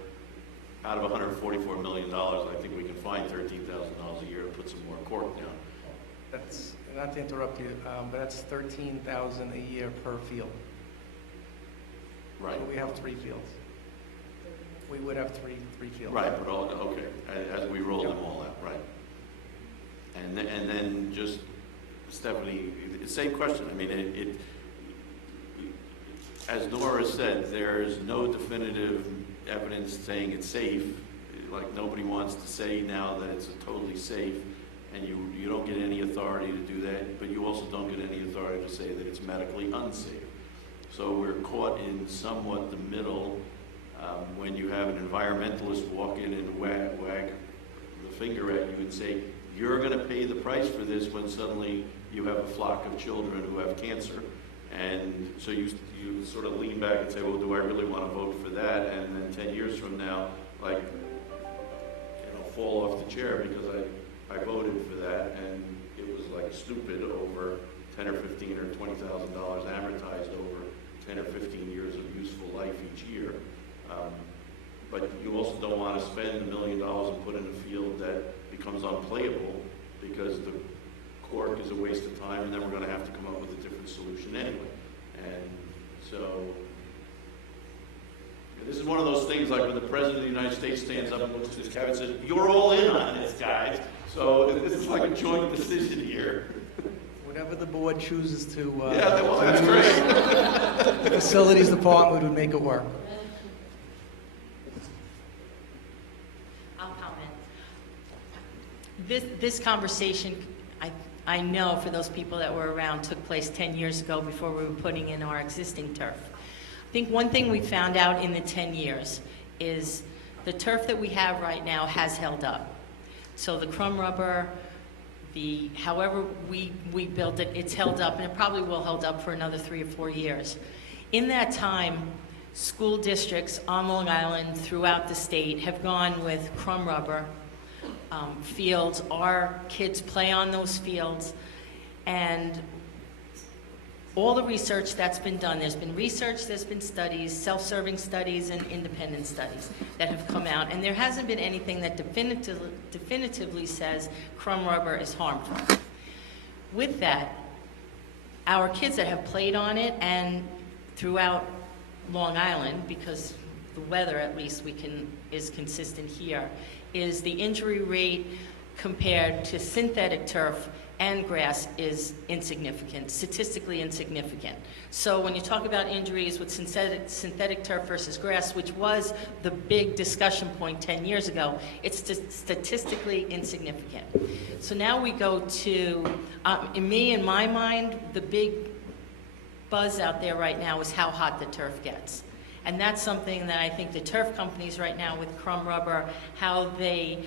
Out of $144 million, I think we can find $13,000 a year to put some more cork down. That's, not to interrupt you, but that's $13,000 a year per field. Right. So we have 3 fields. We would have three fields. Right, but okay, as we roll them all out, right. And then just, Stephanie, same question. I mean, as Nora said, there's no definitive evidence saying it's safe. Like, nobody wants to say now that it's totally safe, and you don't get any authority to do that, but you also don't get any authority to say that it's medically unsafe. So we're caught in somewhat the middle when you have an environmentalist walk in and wag the finger at you and say, you're going to pay the price for this, when suddenly you have a flock of children who have cancer And so you sort of lean back and say, well, do I really want to vote for that? And then 10 years from now, like, fall off the chair because I voted for that, and it was like stupid over 10 or 15 or $20,000 amortized over 10 or 15 years of useful life each year. But you also don't want to spend $1 million and put in a field that becomes unplayable because the cork is a waste of time, and then we're going to have to come up with a different solution anyway. And so this is one of those things like when the President of the United States stands up and looks at his cabinet and says, "You're all in on this, guys." So this is like a joint decision here. Whatever the board chooses to Yeah, well, that's great. the facilities department would make it work. I'll comment. This conversation, I know for those people that were around, took place 10 years ago before we were putting in our existing turf. I think one thing we found out in the 10 years is the turf that we have right now has held up. So the crumb rubber, however we built it, it's held up, and it probably will hold up for another 3 or 4 years. In that time, school districts on Long Island throughout the state have gone with crumb rubber fields. Our kids play on those fields, and all the research that's been done, there's been research, there's been studies, self-serving studies and independent studies that have come out, and there hasn't been anything that definitively says crumb rubber is harmful. With that, our kids that have played on it and throughout Long Island, because the weather at least is consistent here, is the injury rate compared to synthetic turf and grass is insignificant, statistically insignificant. So when you talk about injuries with synthetic turf versus grass, which was the big discussion point 10 years ago, it's statistically insignificant. So now we go to, in my mind, the big buzz out there right now is how hot the turf gets. And that's something that I think the turf companies right now with crumb rubber, how they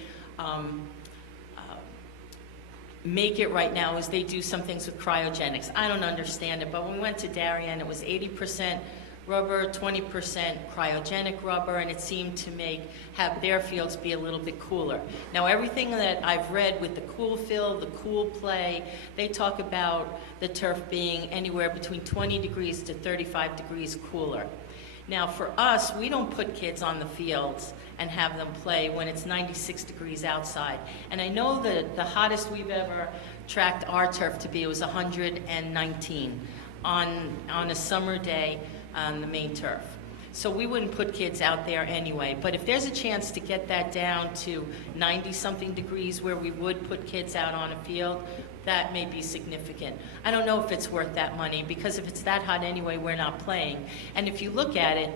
make it right now is they do some things with cryogenics. I don't understand it, but when we went to Darien, it was 80% rubber, 20% cryogenic rubber, and it seemed to have their fields be a little bit cooler. Now, everything that I've read with the cool fill, the cool play, they talk about the turf being anywhere between 20 degrees to 35 degrees cooler. Now, for us, we don't put kids on the fields and have them play when it's 96 degrees outside. And I know that the hottest we've ever tracked our turf to be was 119 on a summer day on the main turf. So we wouldn't put kids out there anyway. But if there's a chance to get that down to 90-something degrees where we would put kids out on a field, that may be significant. I don't know if it's worth that money, because if it's that hot anyway, we're not playing. And if you look at it,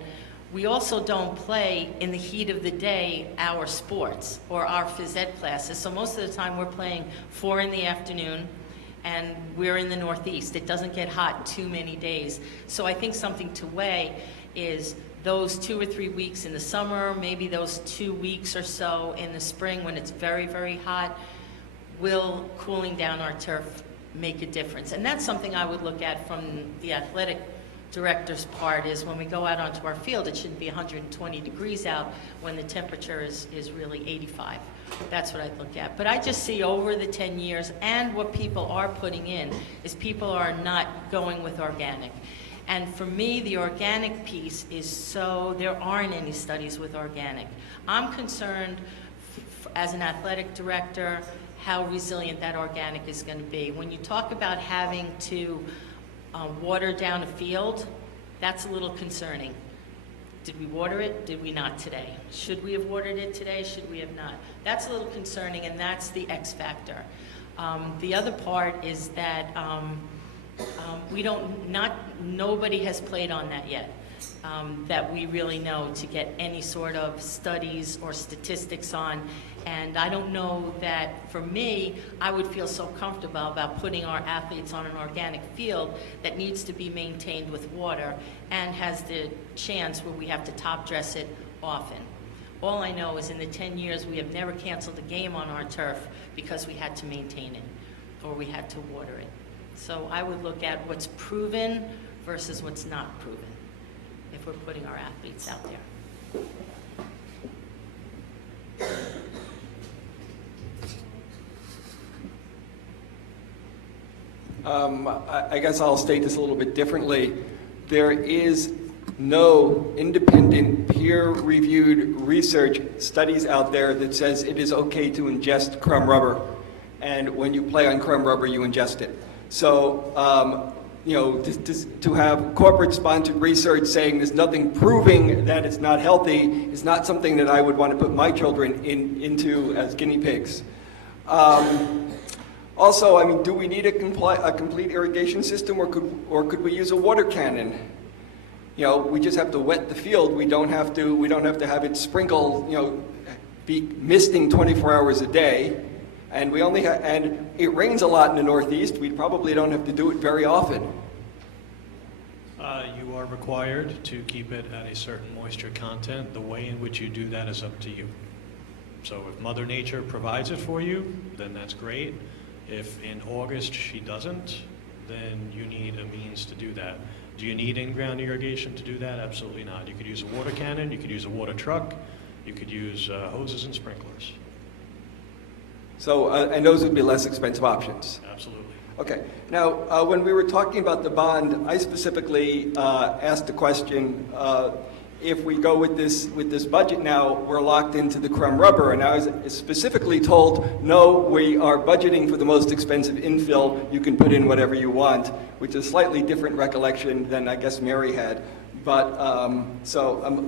we also don't play in the heat of the day our sports or our phys ed classes. So most of the time we're playing 4 in the afternoon, and we're in the Northeast. It doesn't get hot too many days. So I think something to weigh is those 2 or 3 weeks in the summer, maybe those 2 weeks or so in the spring when it's very, very hot. Will cooling down our turf make a difference? And that's something I would look at from the athletic director's part, is when we go out onto our field, it shouldn't be 120 degrees out when the temperature is really 85. That's what I'd look at. But I just see over the 10 years, and what people are putting in, is people are not going with organic. And for me, the organic piece is there aren't any studies with organic. I'm concerned as an athletic director how resilient that organic is going to be. When you talk about having to water down a field, that's a little concerning. Did we water it? Did we not today? Should we have watered it today? Should we have not? That's a little concerning, and that's the X factor. The other part is that nobody has played on that yet. That we really know to get any sort of studies or statistics on. And I don't know that, for me, I would feel so comfortable about putting our athletes on an organic field that needs to be maintained with water and has the chance where we have to top dress it often. All I know is in the 10 years we have never canceled a game on our turf because we had to maintain it or we had to water it. So I would look at what's proven versus what's not proven, if we're putting our athletes out there. I guess I'll state this a little bit differently. There is no independent peer-reviewed research studies out there that says it is okay to ingest crumb rubber, and when you play on crumb rubber, you ingest it. So, to have corporate-sponsored research saying there's nothing proving that it's not healthy is not something that I would want to put my children into as guinea pigs. Also, I mean, do we need a complete irrigation system, or could we use a water cannon? We just have to wet the field. We don't have to have it sprinkle, be misting 24 hours a day. And and it rains a lot in the Northeast. We probably don't have to do it very often. You are required to keep it at a certain moisture content. The way in which you do that is up to you. So if Mother Nature provides it for you, then that's great. If in August she doesn't, then you need a means to do that. Do you need in-ground irrigation to do that? Absolutely not. You could use a water cannon, you could use a water truck, you could use hoses and sprinklers. So, and those would be less expensive options. Absolutely. Okay. Now, when we were talking about the bond, I specifically asked the question, if we go with this budget now, we're locked into the crumb rubber. And I was specifically told, no, we are budgeting for the most expensive infill. You can put in whatever you want, which is a slightly different recollection than I guess Mary had. But so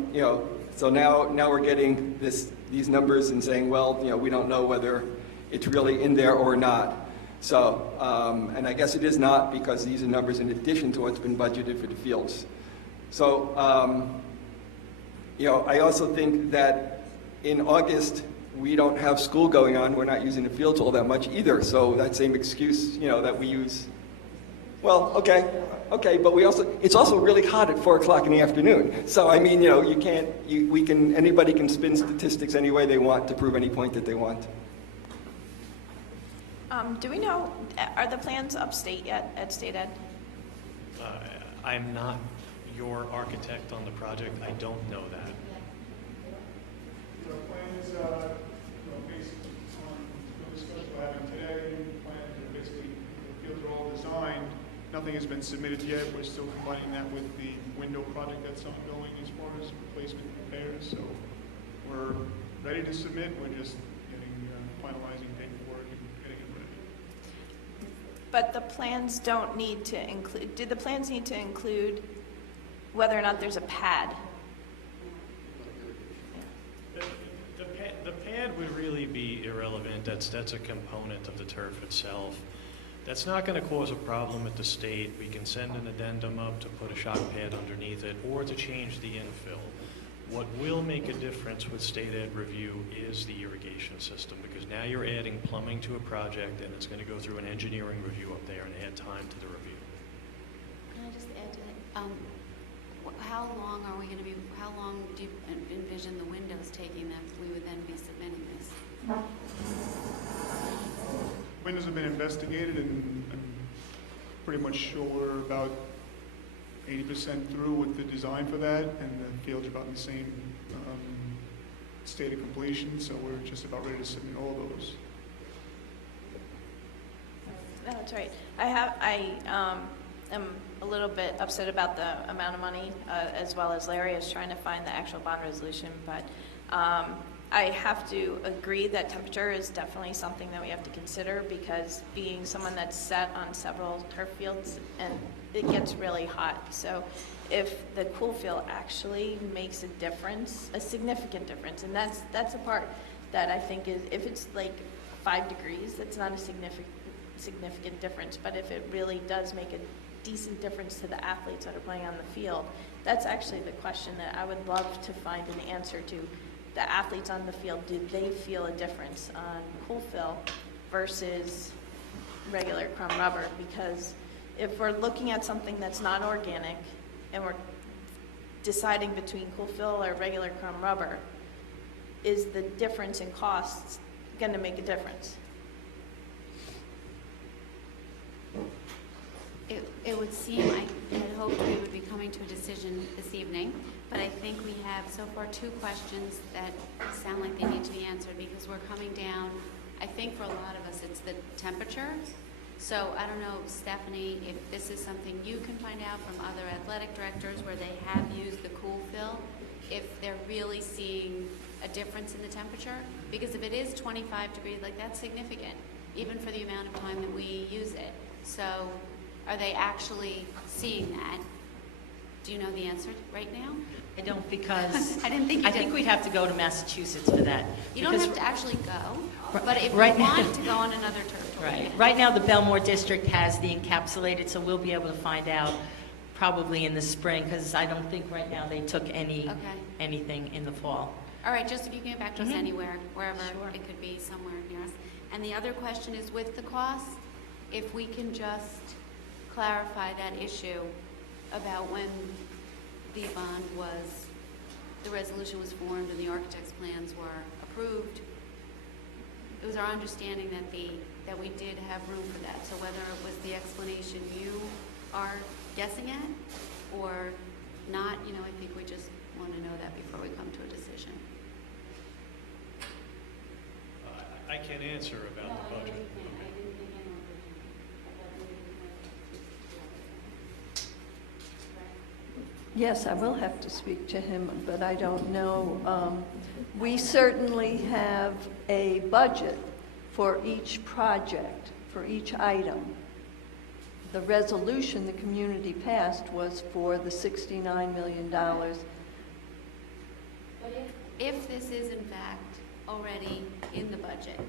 now we're getting these numbers and saying, well, we don't know whether it's really in there or not. So, and I guess it is not, because these are numbers in addition to what's been budgeted for the fields. So, I also think that in August, we don't have school going on. We're not using the fields all that much either. So that same excuse, that we use, well, okay, but it's also really hot at 4 o'clock in the afternoon. So, I mean, anybody can spin statistics any way they want to prove any point that they want. Do we know, are the plans upstate yet at State Ed? I'm not your architect on the project. I don't know that. The plan is, based on the discussion we're having today, plans are basically, the fields are all designed. Nothing has been submitted yet. We're still combining that with the window project that's ongoing as far as replacement repairs. So we're ready to submit. We're just finalizing paperwork and getting it ready. But the plans don't need to include, do the plans need to include whether or not there's a pad? The pad would really be irrelevant. That's a component of the turf itself. That's not going to cause a problem at the state. We can send an addendum up to put a shock pad underneath it or to change the infill. What will make a difference with state ed review is the irrigation system, because now you're adding plumbing to a project and it's going to go through an engineering review up there and add time to the review. Can I just add to that? How long do you envision the windows taking that we would then be submitting this? Windows have been investigated, and I'm pretty much sure we're about 80% through with the design for that, and the fields are about in the same state of completion, so we're just about ready to submit all those. No, that's right. I am a little bit upset about the amount of money, as well as Larry is trying to find the actual bond resolution, but I have to agree that temperature is definitely something that we have to consider, because being someone that's sat on several turf fields, and it gets really hot. So if the cool field actually makes a difference, a significant difference, and that's a part that I think is, if it's like 5 degrees, that's not a significant difference, but if it really does make a decent difference to the athletes that are playing on the field, that's actually the question that I would love to find an answer to. The athletes on the field, do they feel a difference on cool fill versus regular crumb rubber? Because if we're looking at something that's not organic and we're deciding between cool fill or regular crumb rubber, is the difference in costs going to make a difference? It would seem, I had hoped hoped we would be coming to a decision this evening, but I think we have so far 2 questions that sound like they need to be answered because we're coming down, I think for a lot of us, it's the temperature. So I don't know, Stephanie, if this is something you can find out from other athletic directors where they have used the cool fill, if they're really seeing a difference in the temperature? Because if it is 25 degrees, like that's significant, even for the amount of time that we use it. So are they actually seeing that? Do you know the answer right now? I don't, because I didn't think you I think did. we'd have to go to Massachusetts for that. You don't because- have to actually go, Right- but if right you now- want to go on another territory. Right. Right now, the Belmore District has the encapsulated, so we'll be able to find out probably in the spring, because I don't think right now they took anything in the fall. All right, just if you can get back to us Mhm. anywhere, wherever, Sure. it could be somewhere near us. And the other question is with the cost, if we can just clarify that issue about when the bond was, the resolution was formed and the architect's plans were approved. It was our understanding that we did have room for that. So whether it was the explanation you are guessing at or not, I think we just want to know that before we come to a decision. I can't answer about the budget. Yes, I will have to speak to him, but I don't know. We certainly have a budget for each project, for each item. The resolution the community passed was for the $69 million. But if this is in fact already in the budget,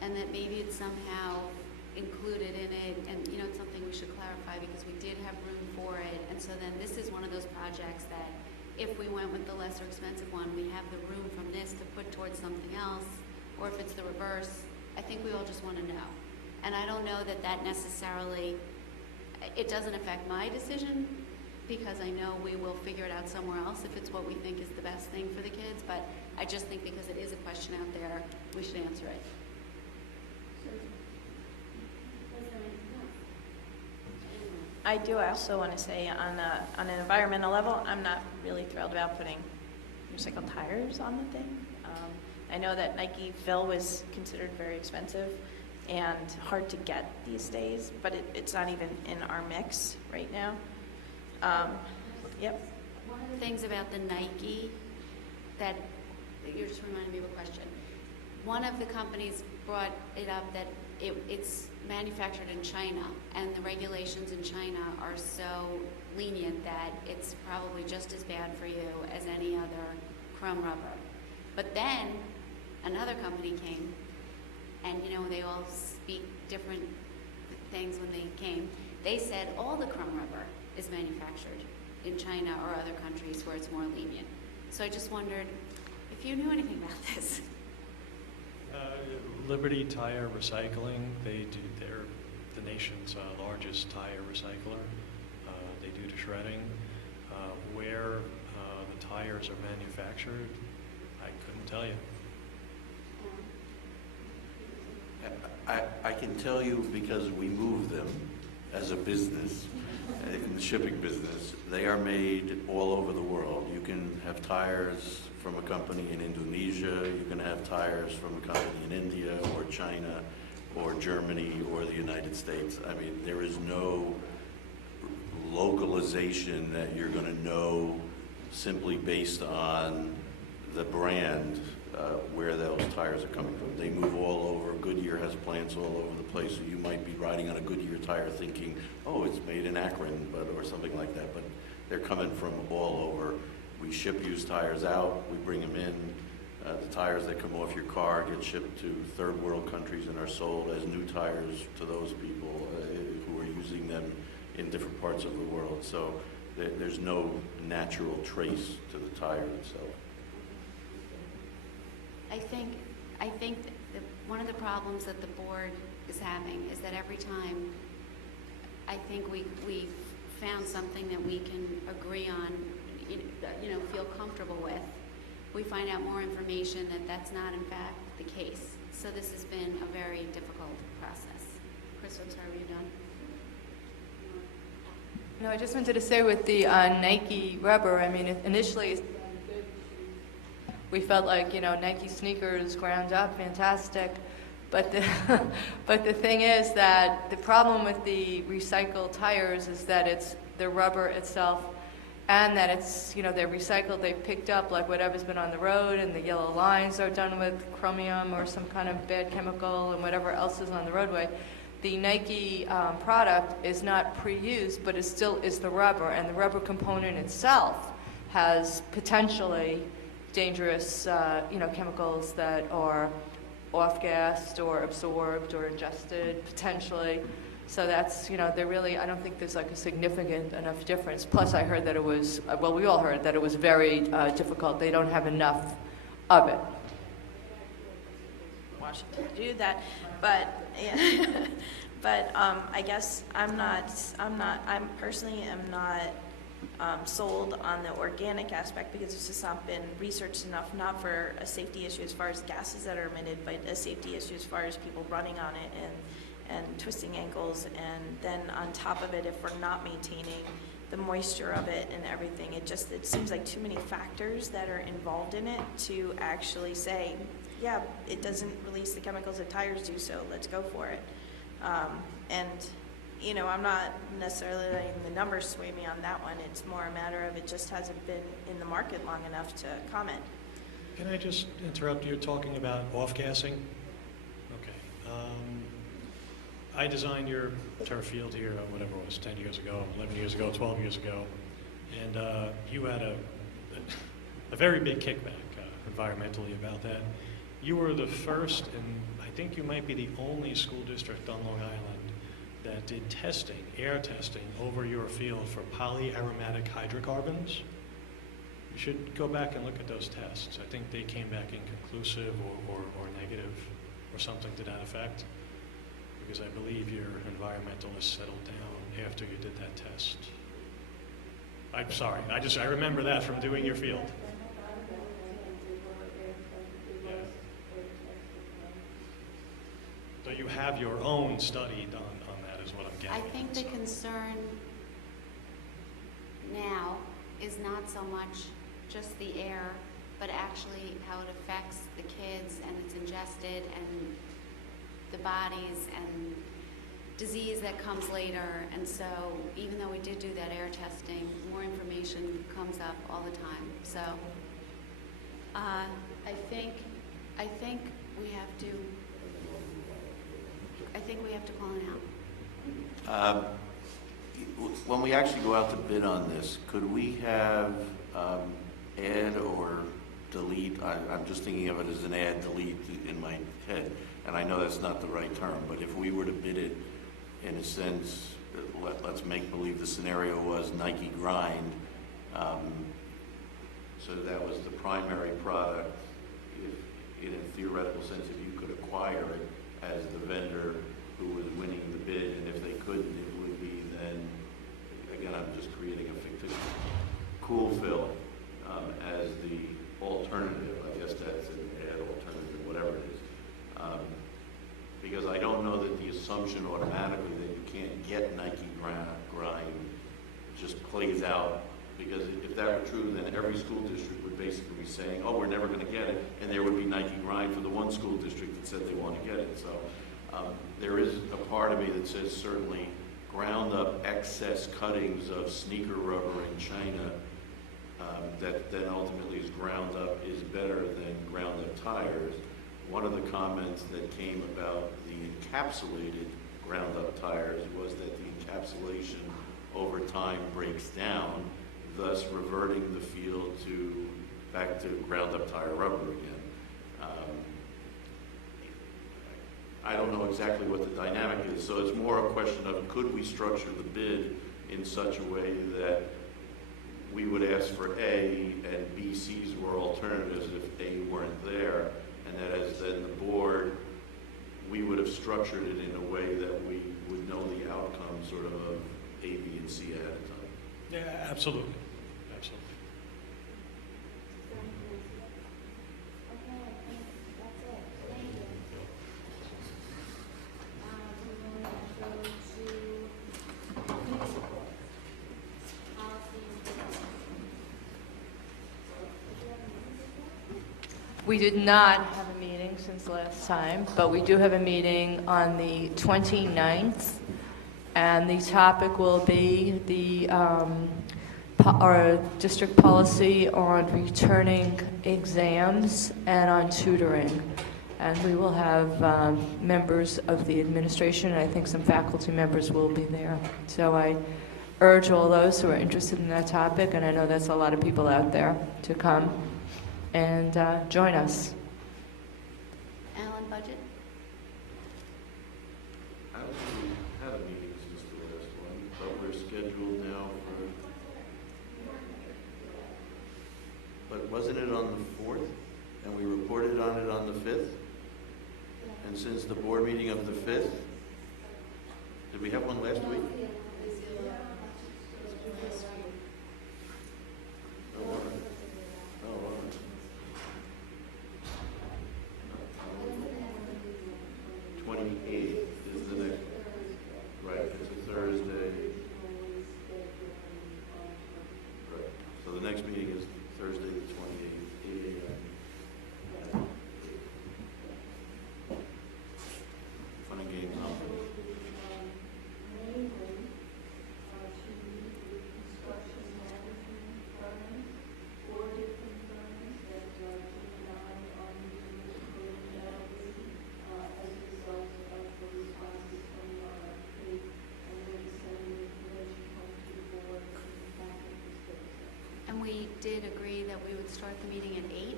and that maybe it's somehow included in it, and it's something we should clarify because we did have room for it, and so then this is one of those projects that if we went with the lesser expensive one, we have the room from this to put towards something else, or if it's the reverse, I think we all just want to know. And I don't know that necessarily, it doesn't affect my decision, because I know we will figure it out somewhere else if it's what we think is the best thing for the kids, but I just think because it is a question out there, we should answer it. I do also want to say on an environmental level, I'm not really thrilled about putting recycled tires on the thing. I know that Nike fill was considered very expensive and hard to get these days, but it's not even in our mix right now. Yep. One of the things about the Nike that you're just reminding me of a question. One of the companies brought it up that it's manufactured in China, and the regulations in China are so lenient that it's probably just as bad for you as any other chrome rubber. But then another company came, and they all speak different things when they came. They said all the chrome rubber is manufactured in China or other countries where it's more lenient. So I just wondered if you knew anything about this. Liberty Tire Recycling, they're the nation's largest tire recycler. They do the shredding. Where the tires are manufactured, I couldn't tell you. I can tell you because we move them as a business, in the shipping business. They are made all over the world. You can have tires from a company in Indonesia, you can have tires from a company in India or China or Germany or the United States. I mean, there is no localization that you're going to know simply based on the brand where those tires are coming from. They move all over. Goodyear has plants all over the place, so you might be riding on a Goodyear tire thinking, oh, it's made in Akron, or something like that, but they're coming from all over. We ship used tires out, we bring them in. The tires that come off your car get shipped to third world countries and are sold as new tires to those people who are using them in different parts of the world. So there's no natural trace to the tire itself. I think that one of the problems that the board is having is that every time I think we found something that we can agree on, feel comfortable with, we find out more information that that's not in fact the case. So this has been a very difficult process. Chris, I'm sorry, were you done? No, I just wanted to say with the Nike rubber, I mean, initially we felt like, Nike sneakers ground up, fantastic. But but the thing is that the problem with the recycled tires is that it's the rubber itself, and that it's, they're recycled, they've picked up like whatever's been on the road, and the yellow lines are done with chromium or some kind of bad chemical and whatever else is on the roadway. The Nike product is not pre-used, but it still is the rubber, and the rubber component itself has potentially dangerous, chemicals that are off-gassed or absorbed or ingested, potentially. So that's, they're really, I don't think there's like a significant enough difference. Plus, I heard that it was, well, we all heard that it was very difficult. They don't have enough of it. Washington to do that, but yeah. But I guess I personally am not sold on the organic aspect because it's just not been researched enough, not for a safety issue as far as gases that are emitted, but a safety issue as far as people running on it and twisting ankles. And then on top of it, if we're not maintaining the moisture of it and everything, it seems like too many factors that are involved in it to actually say, yeah, it doesn't release the chemicals that tires do, so let's go for it. I'm not necessarily letting the numbers sway me on that one. It's more a matter of it just hasn't been in the market long enough to comment. Can I just interrupt? You're talking about off-gassing? Okay. I designed your turf field here, whatever it was, 10 years ago, 11 years ago, 12 years ago, and you had a very big kickback environmentally about that. You were the first, and I think you might be the only school district on Long Island that did testing, air testing, over your field for polyaromatic hydrocarbons. You should go back and look at those tests. I think they came back inconclusive or negative or something to that effect, because I believe your environmentalist settled down after you did that test. I'm sorry, I remember that from doing your field. Yeah. So you have your own study done on that, is what I'm getting I at. think the concern now is not so much just the air, but actually how it affects the kids and it's ingested and the bodies and disease that comes later. And so even though we did do that air testing, more information comes up all the time. So I think we have to call it out. When we actually go out to bid on this, could we have add or delete? I'm just thinking of it as an add, delete in my head, and I know that's not the right term, but if we were to bid it, in a sense, let's make believe the scenario was Nike Grind, so that was the primary product. If, in a theoretical sense, if you could acquire it as the vendor who was winning the bid, and if they couldn't, it would be then, again, I'm just creating a fictitious Cool Fill as the alternative. I guess that's an ad alternative, whatever it is. Because I don't know that the assumption automatically that you can't get Nike Grind just plays out. Because if that were true, then every school district would basically be saying, oh, we're never going to get it, and there would be Nike Grind for the one school district that said they want to get it. So there is a part of me that says certainly ground up excess cuttings of sneaker rubber in China that then ultimately is ground up is better than ground up tires. One of the comments that came about the encapsulated ground up tires was that the encapsulation over time breaks down, thus reverting the field back to ground up tire rubber again. I don't know exactly what the dynamic is, so it's more a question of could we structure the bid in such a way that we would ask for A and B, C's were alternatives if A weren't there, and that as then the board, we would have structured it in a way that we would know the outcome sort of A, B, and C ahead of time. Yeah, absolutely. Absolutely. We did not have a meeting since last time, but we do have a meeting on the 29th, and the topic will be the our district policy on returning exams and on tutoring. And we will have members of the administration, and I think some faculty members will be there. So I urge all those who are interested in that topic, and I know that's a lot of people out there, to come and join us. Alan, budget? I don't think we had a meeting since the last one, but we're scheduled now for, but wasn't it on the 4th? And we reported on it on the 5th? And since the board meeting of the 5th, did we have one last week? Oh, all right. Oh, all right. 28th is the next, right, it's a Thursday. Right, so the next meeting is Thursday, the 28th, 8 a.m. Fun and games, huh? And we did agree that we would start the meeting at 8,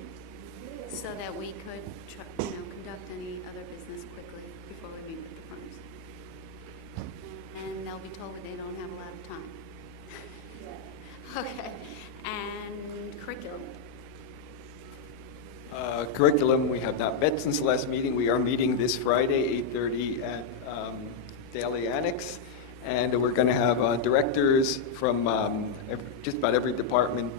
so that we could, conduct any other business quickly before we meet with the firms. And they'll be told that they don't have a lot of time. Okay, and curriculum. Curriculum, we have not met since the last meeting. We are meeting this Friday, 8:30 at Daily Annex. And we're going to have directors from just about every department,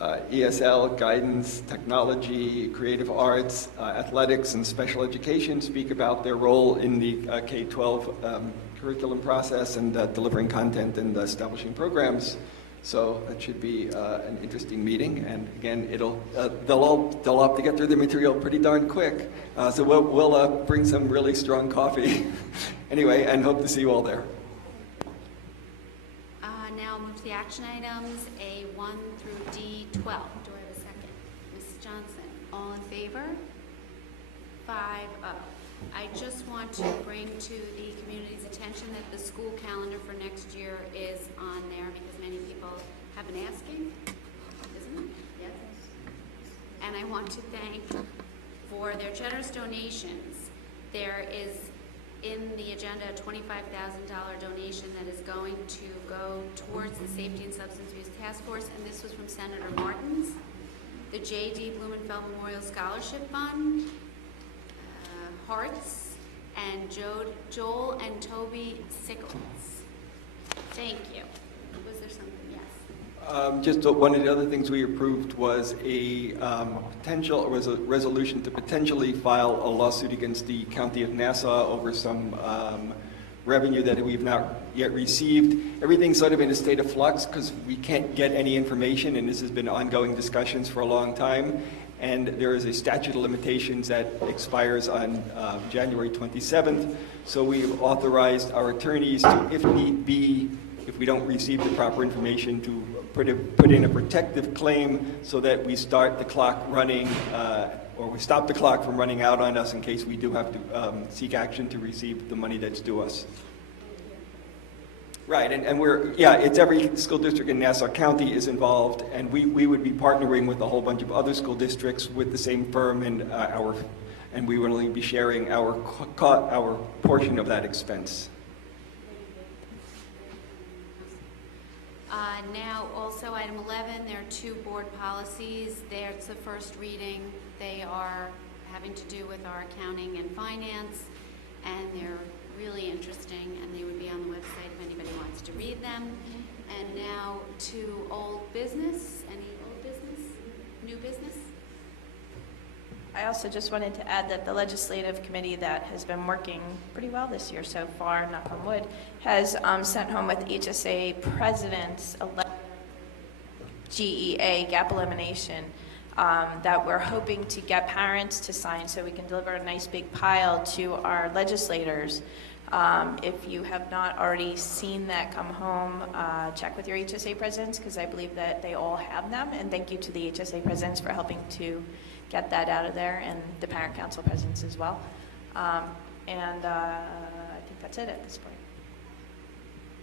ESL, guidance, technology, creative arts, athletics, and special education speak about their role in the K-12 curriculum process and delivering content and establishing programs. So that should be an interesting meeting. And again, they'll have to get through the material pretty darn quick. So we'll bring some really strong coffee. Anyway, and hope to see you all there. Now I'll move to the action items, A1 through D12. Do I have a second? Mrs. Johnson, all in favor? 5-0. I just want to bring to the community's attention that the school calendar for next year is on there because many people have been asking, isn't it? Yes. And I want to thank for their generous donations. There is in the agenda a $25,000 donation that is going to go towards the Safety and Substance Abuse Task Force, and this was from Senator Martins. The J.D. Blumenfeld Memorial Scholarship Fund, Hearts, and Joel and Toby Sickles. Thank you. Was there something? Yes. Just one of the other things we approved was a resolution to potentially file a lawsuit against the County of Nassau over some revenue that we've not yet received. Everything's sort of in a state of flux because we can't get any information, and this has been ongoing discussions for a long time. And there is a statute of limitations that expires on January 27th. So we've authorized our attorneys to, if need be, if we don't receive the proper information, to put in a protective claim so that we start the clock running, or we stop the clock from running out on us in case we do have to seek action to receive the money that's due us. Right, and it's every school district in Nassau County is involved, and we would be partnering with a whole bunch of other school districts with the same firm, and we would only be sharing our portion of that expense. Now, also item 11, there are 2 board policies. There's the first reading. They are having to do with our accounting and finance, and they're really interesting, and they would be on the website if anybody wants to read them. And now to old business. Any old business? New business? I also just wanted to add that the legislative committee that has been working pretty well this year so far, knock on wood, has sent home with HSA presidents a letter, GEA, gap elimination, that we're hoping to get parents to sign so we can deliver a nice big pile to our legislators. If you have not already seen that come home, check with your HSA presidents, because I believe that they all have them. And thank you to the HSA presidents for helping to get that out of there, and the parent council presidents as well. I think that's it at this point.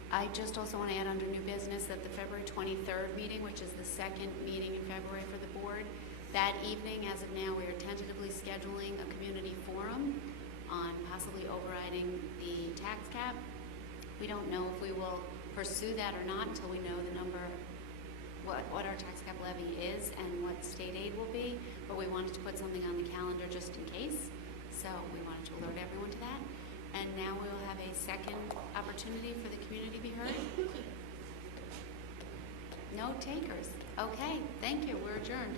I just also want to add under new business that the February 23rd meeting, which is the second meeting in February for the board, that evening, as of now, we are tentatively scheduling a community forum on possibly overriding the tax cap. We don't know if we will pursue that or not until we know the number, what our tax cap levy is and what state aid will be, but we wanted to put something on the calendar just in case, so we wanted to alert everyone to that. And now we will have a second opportunity for the community to be heard. No takers. Okay, thank you. We're adjourned.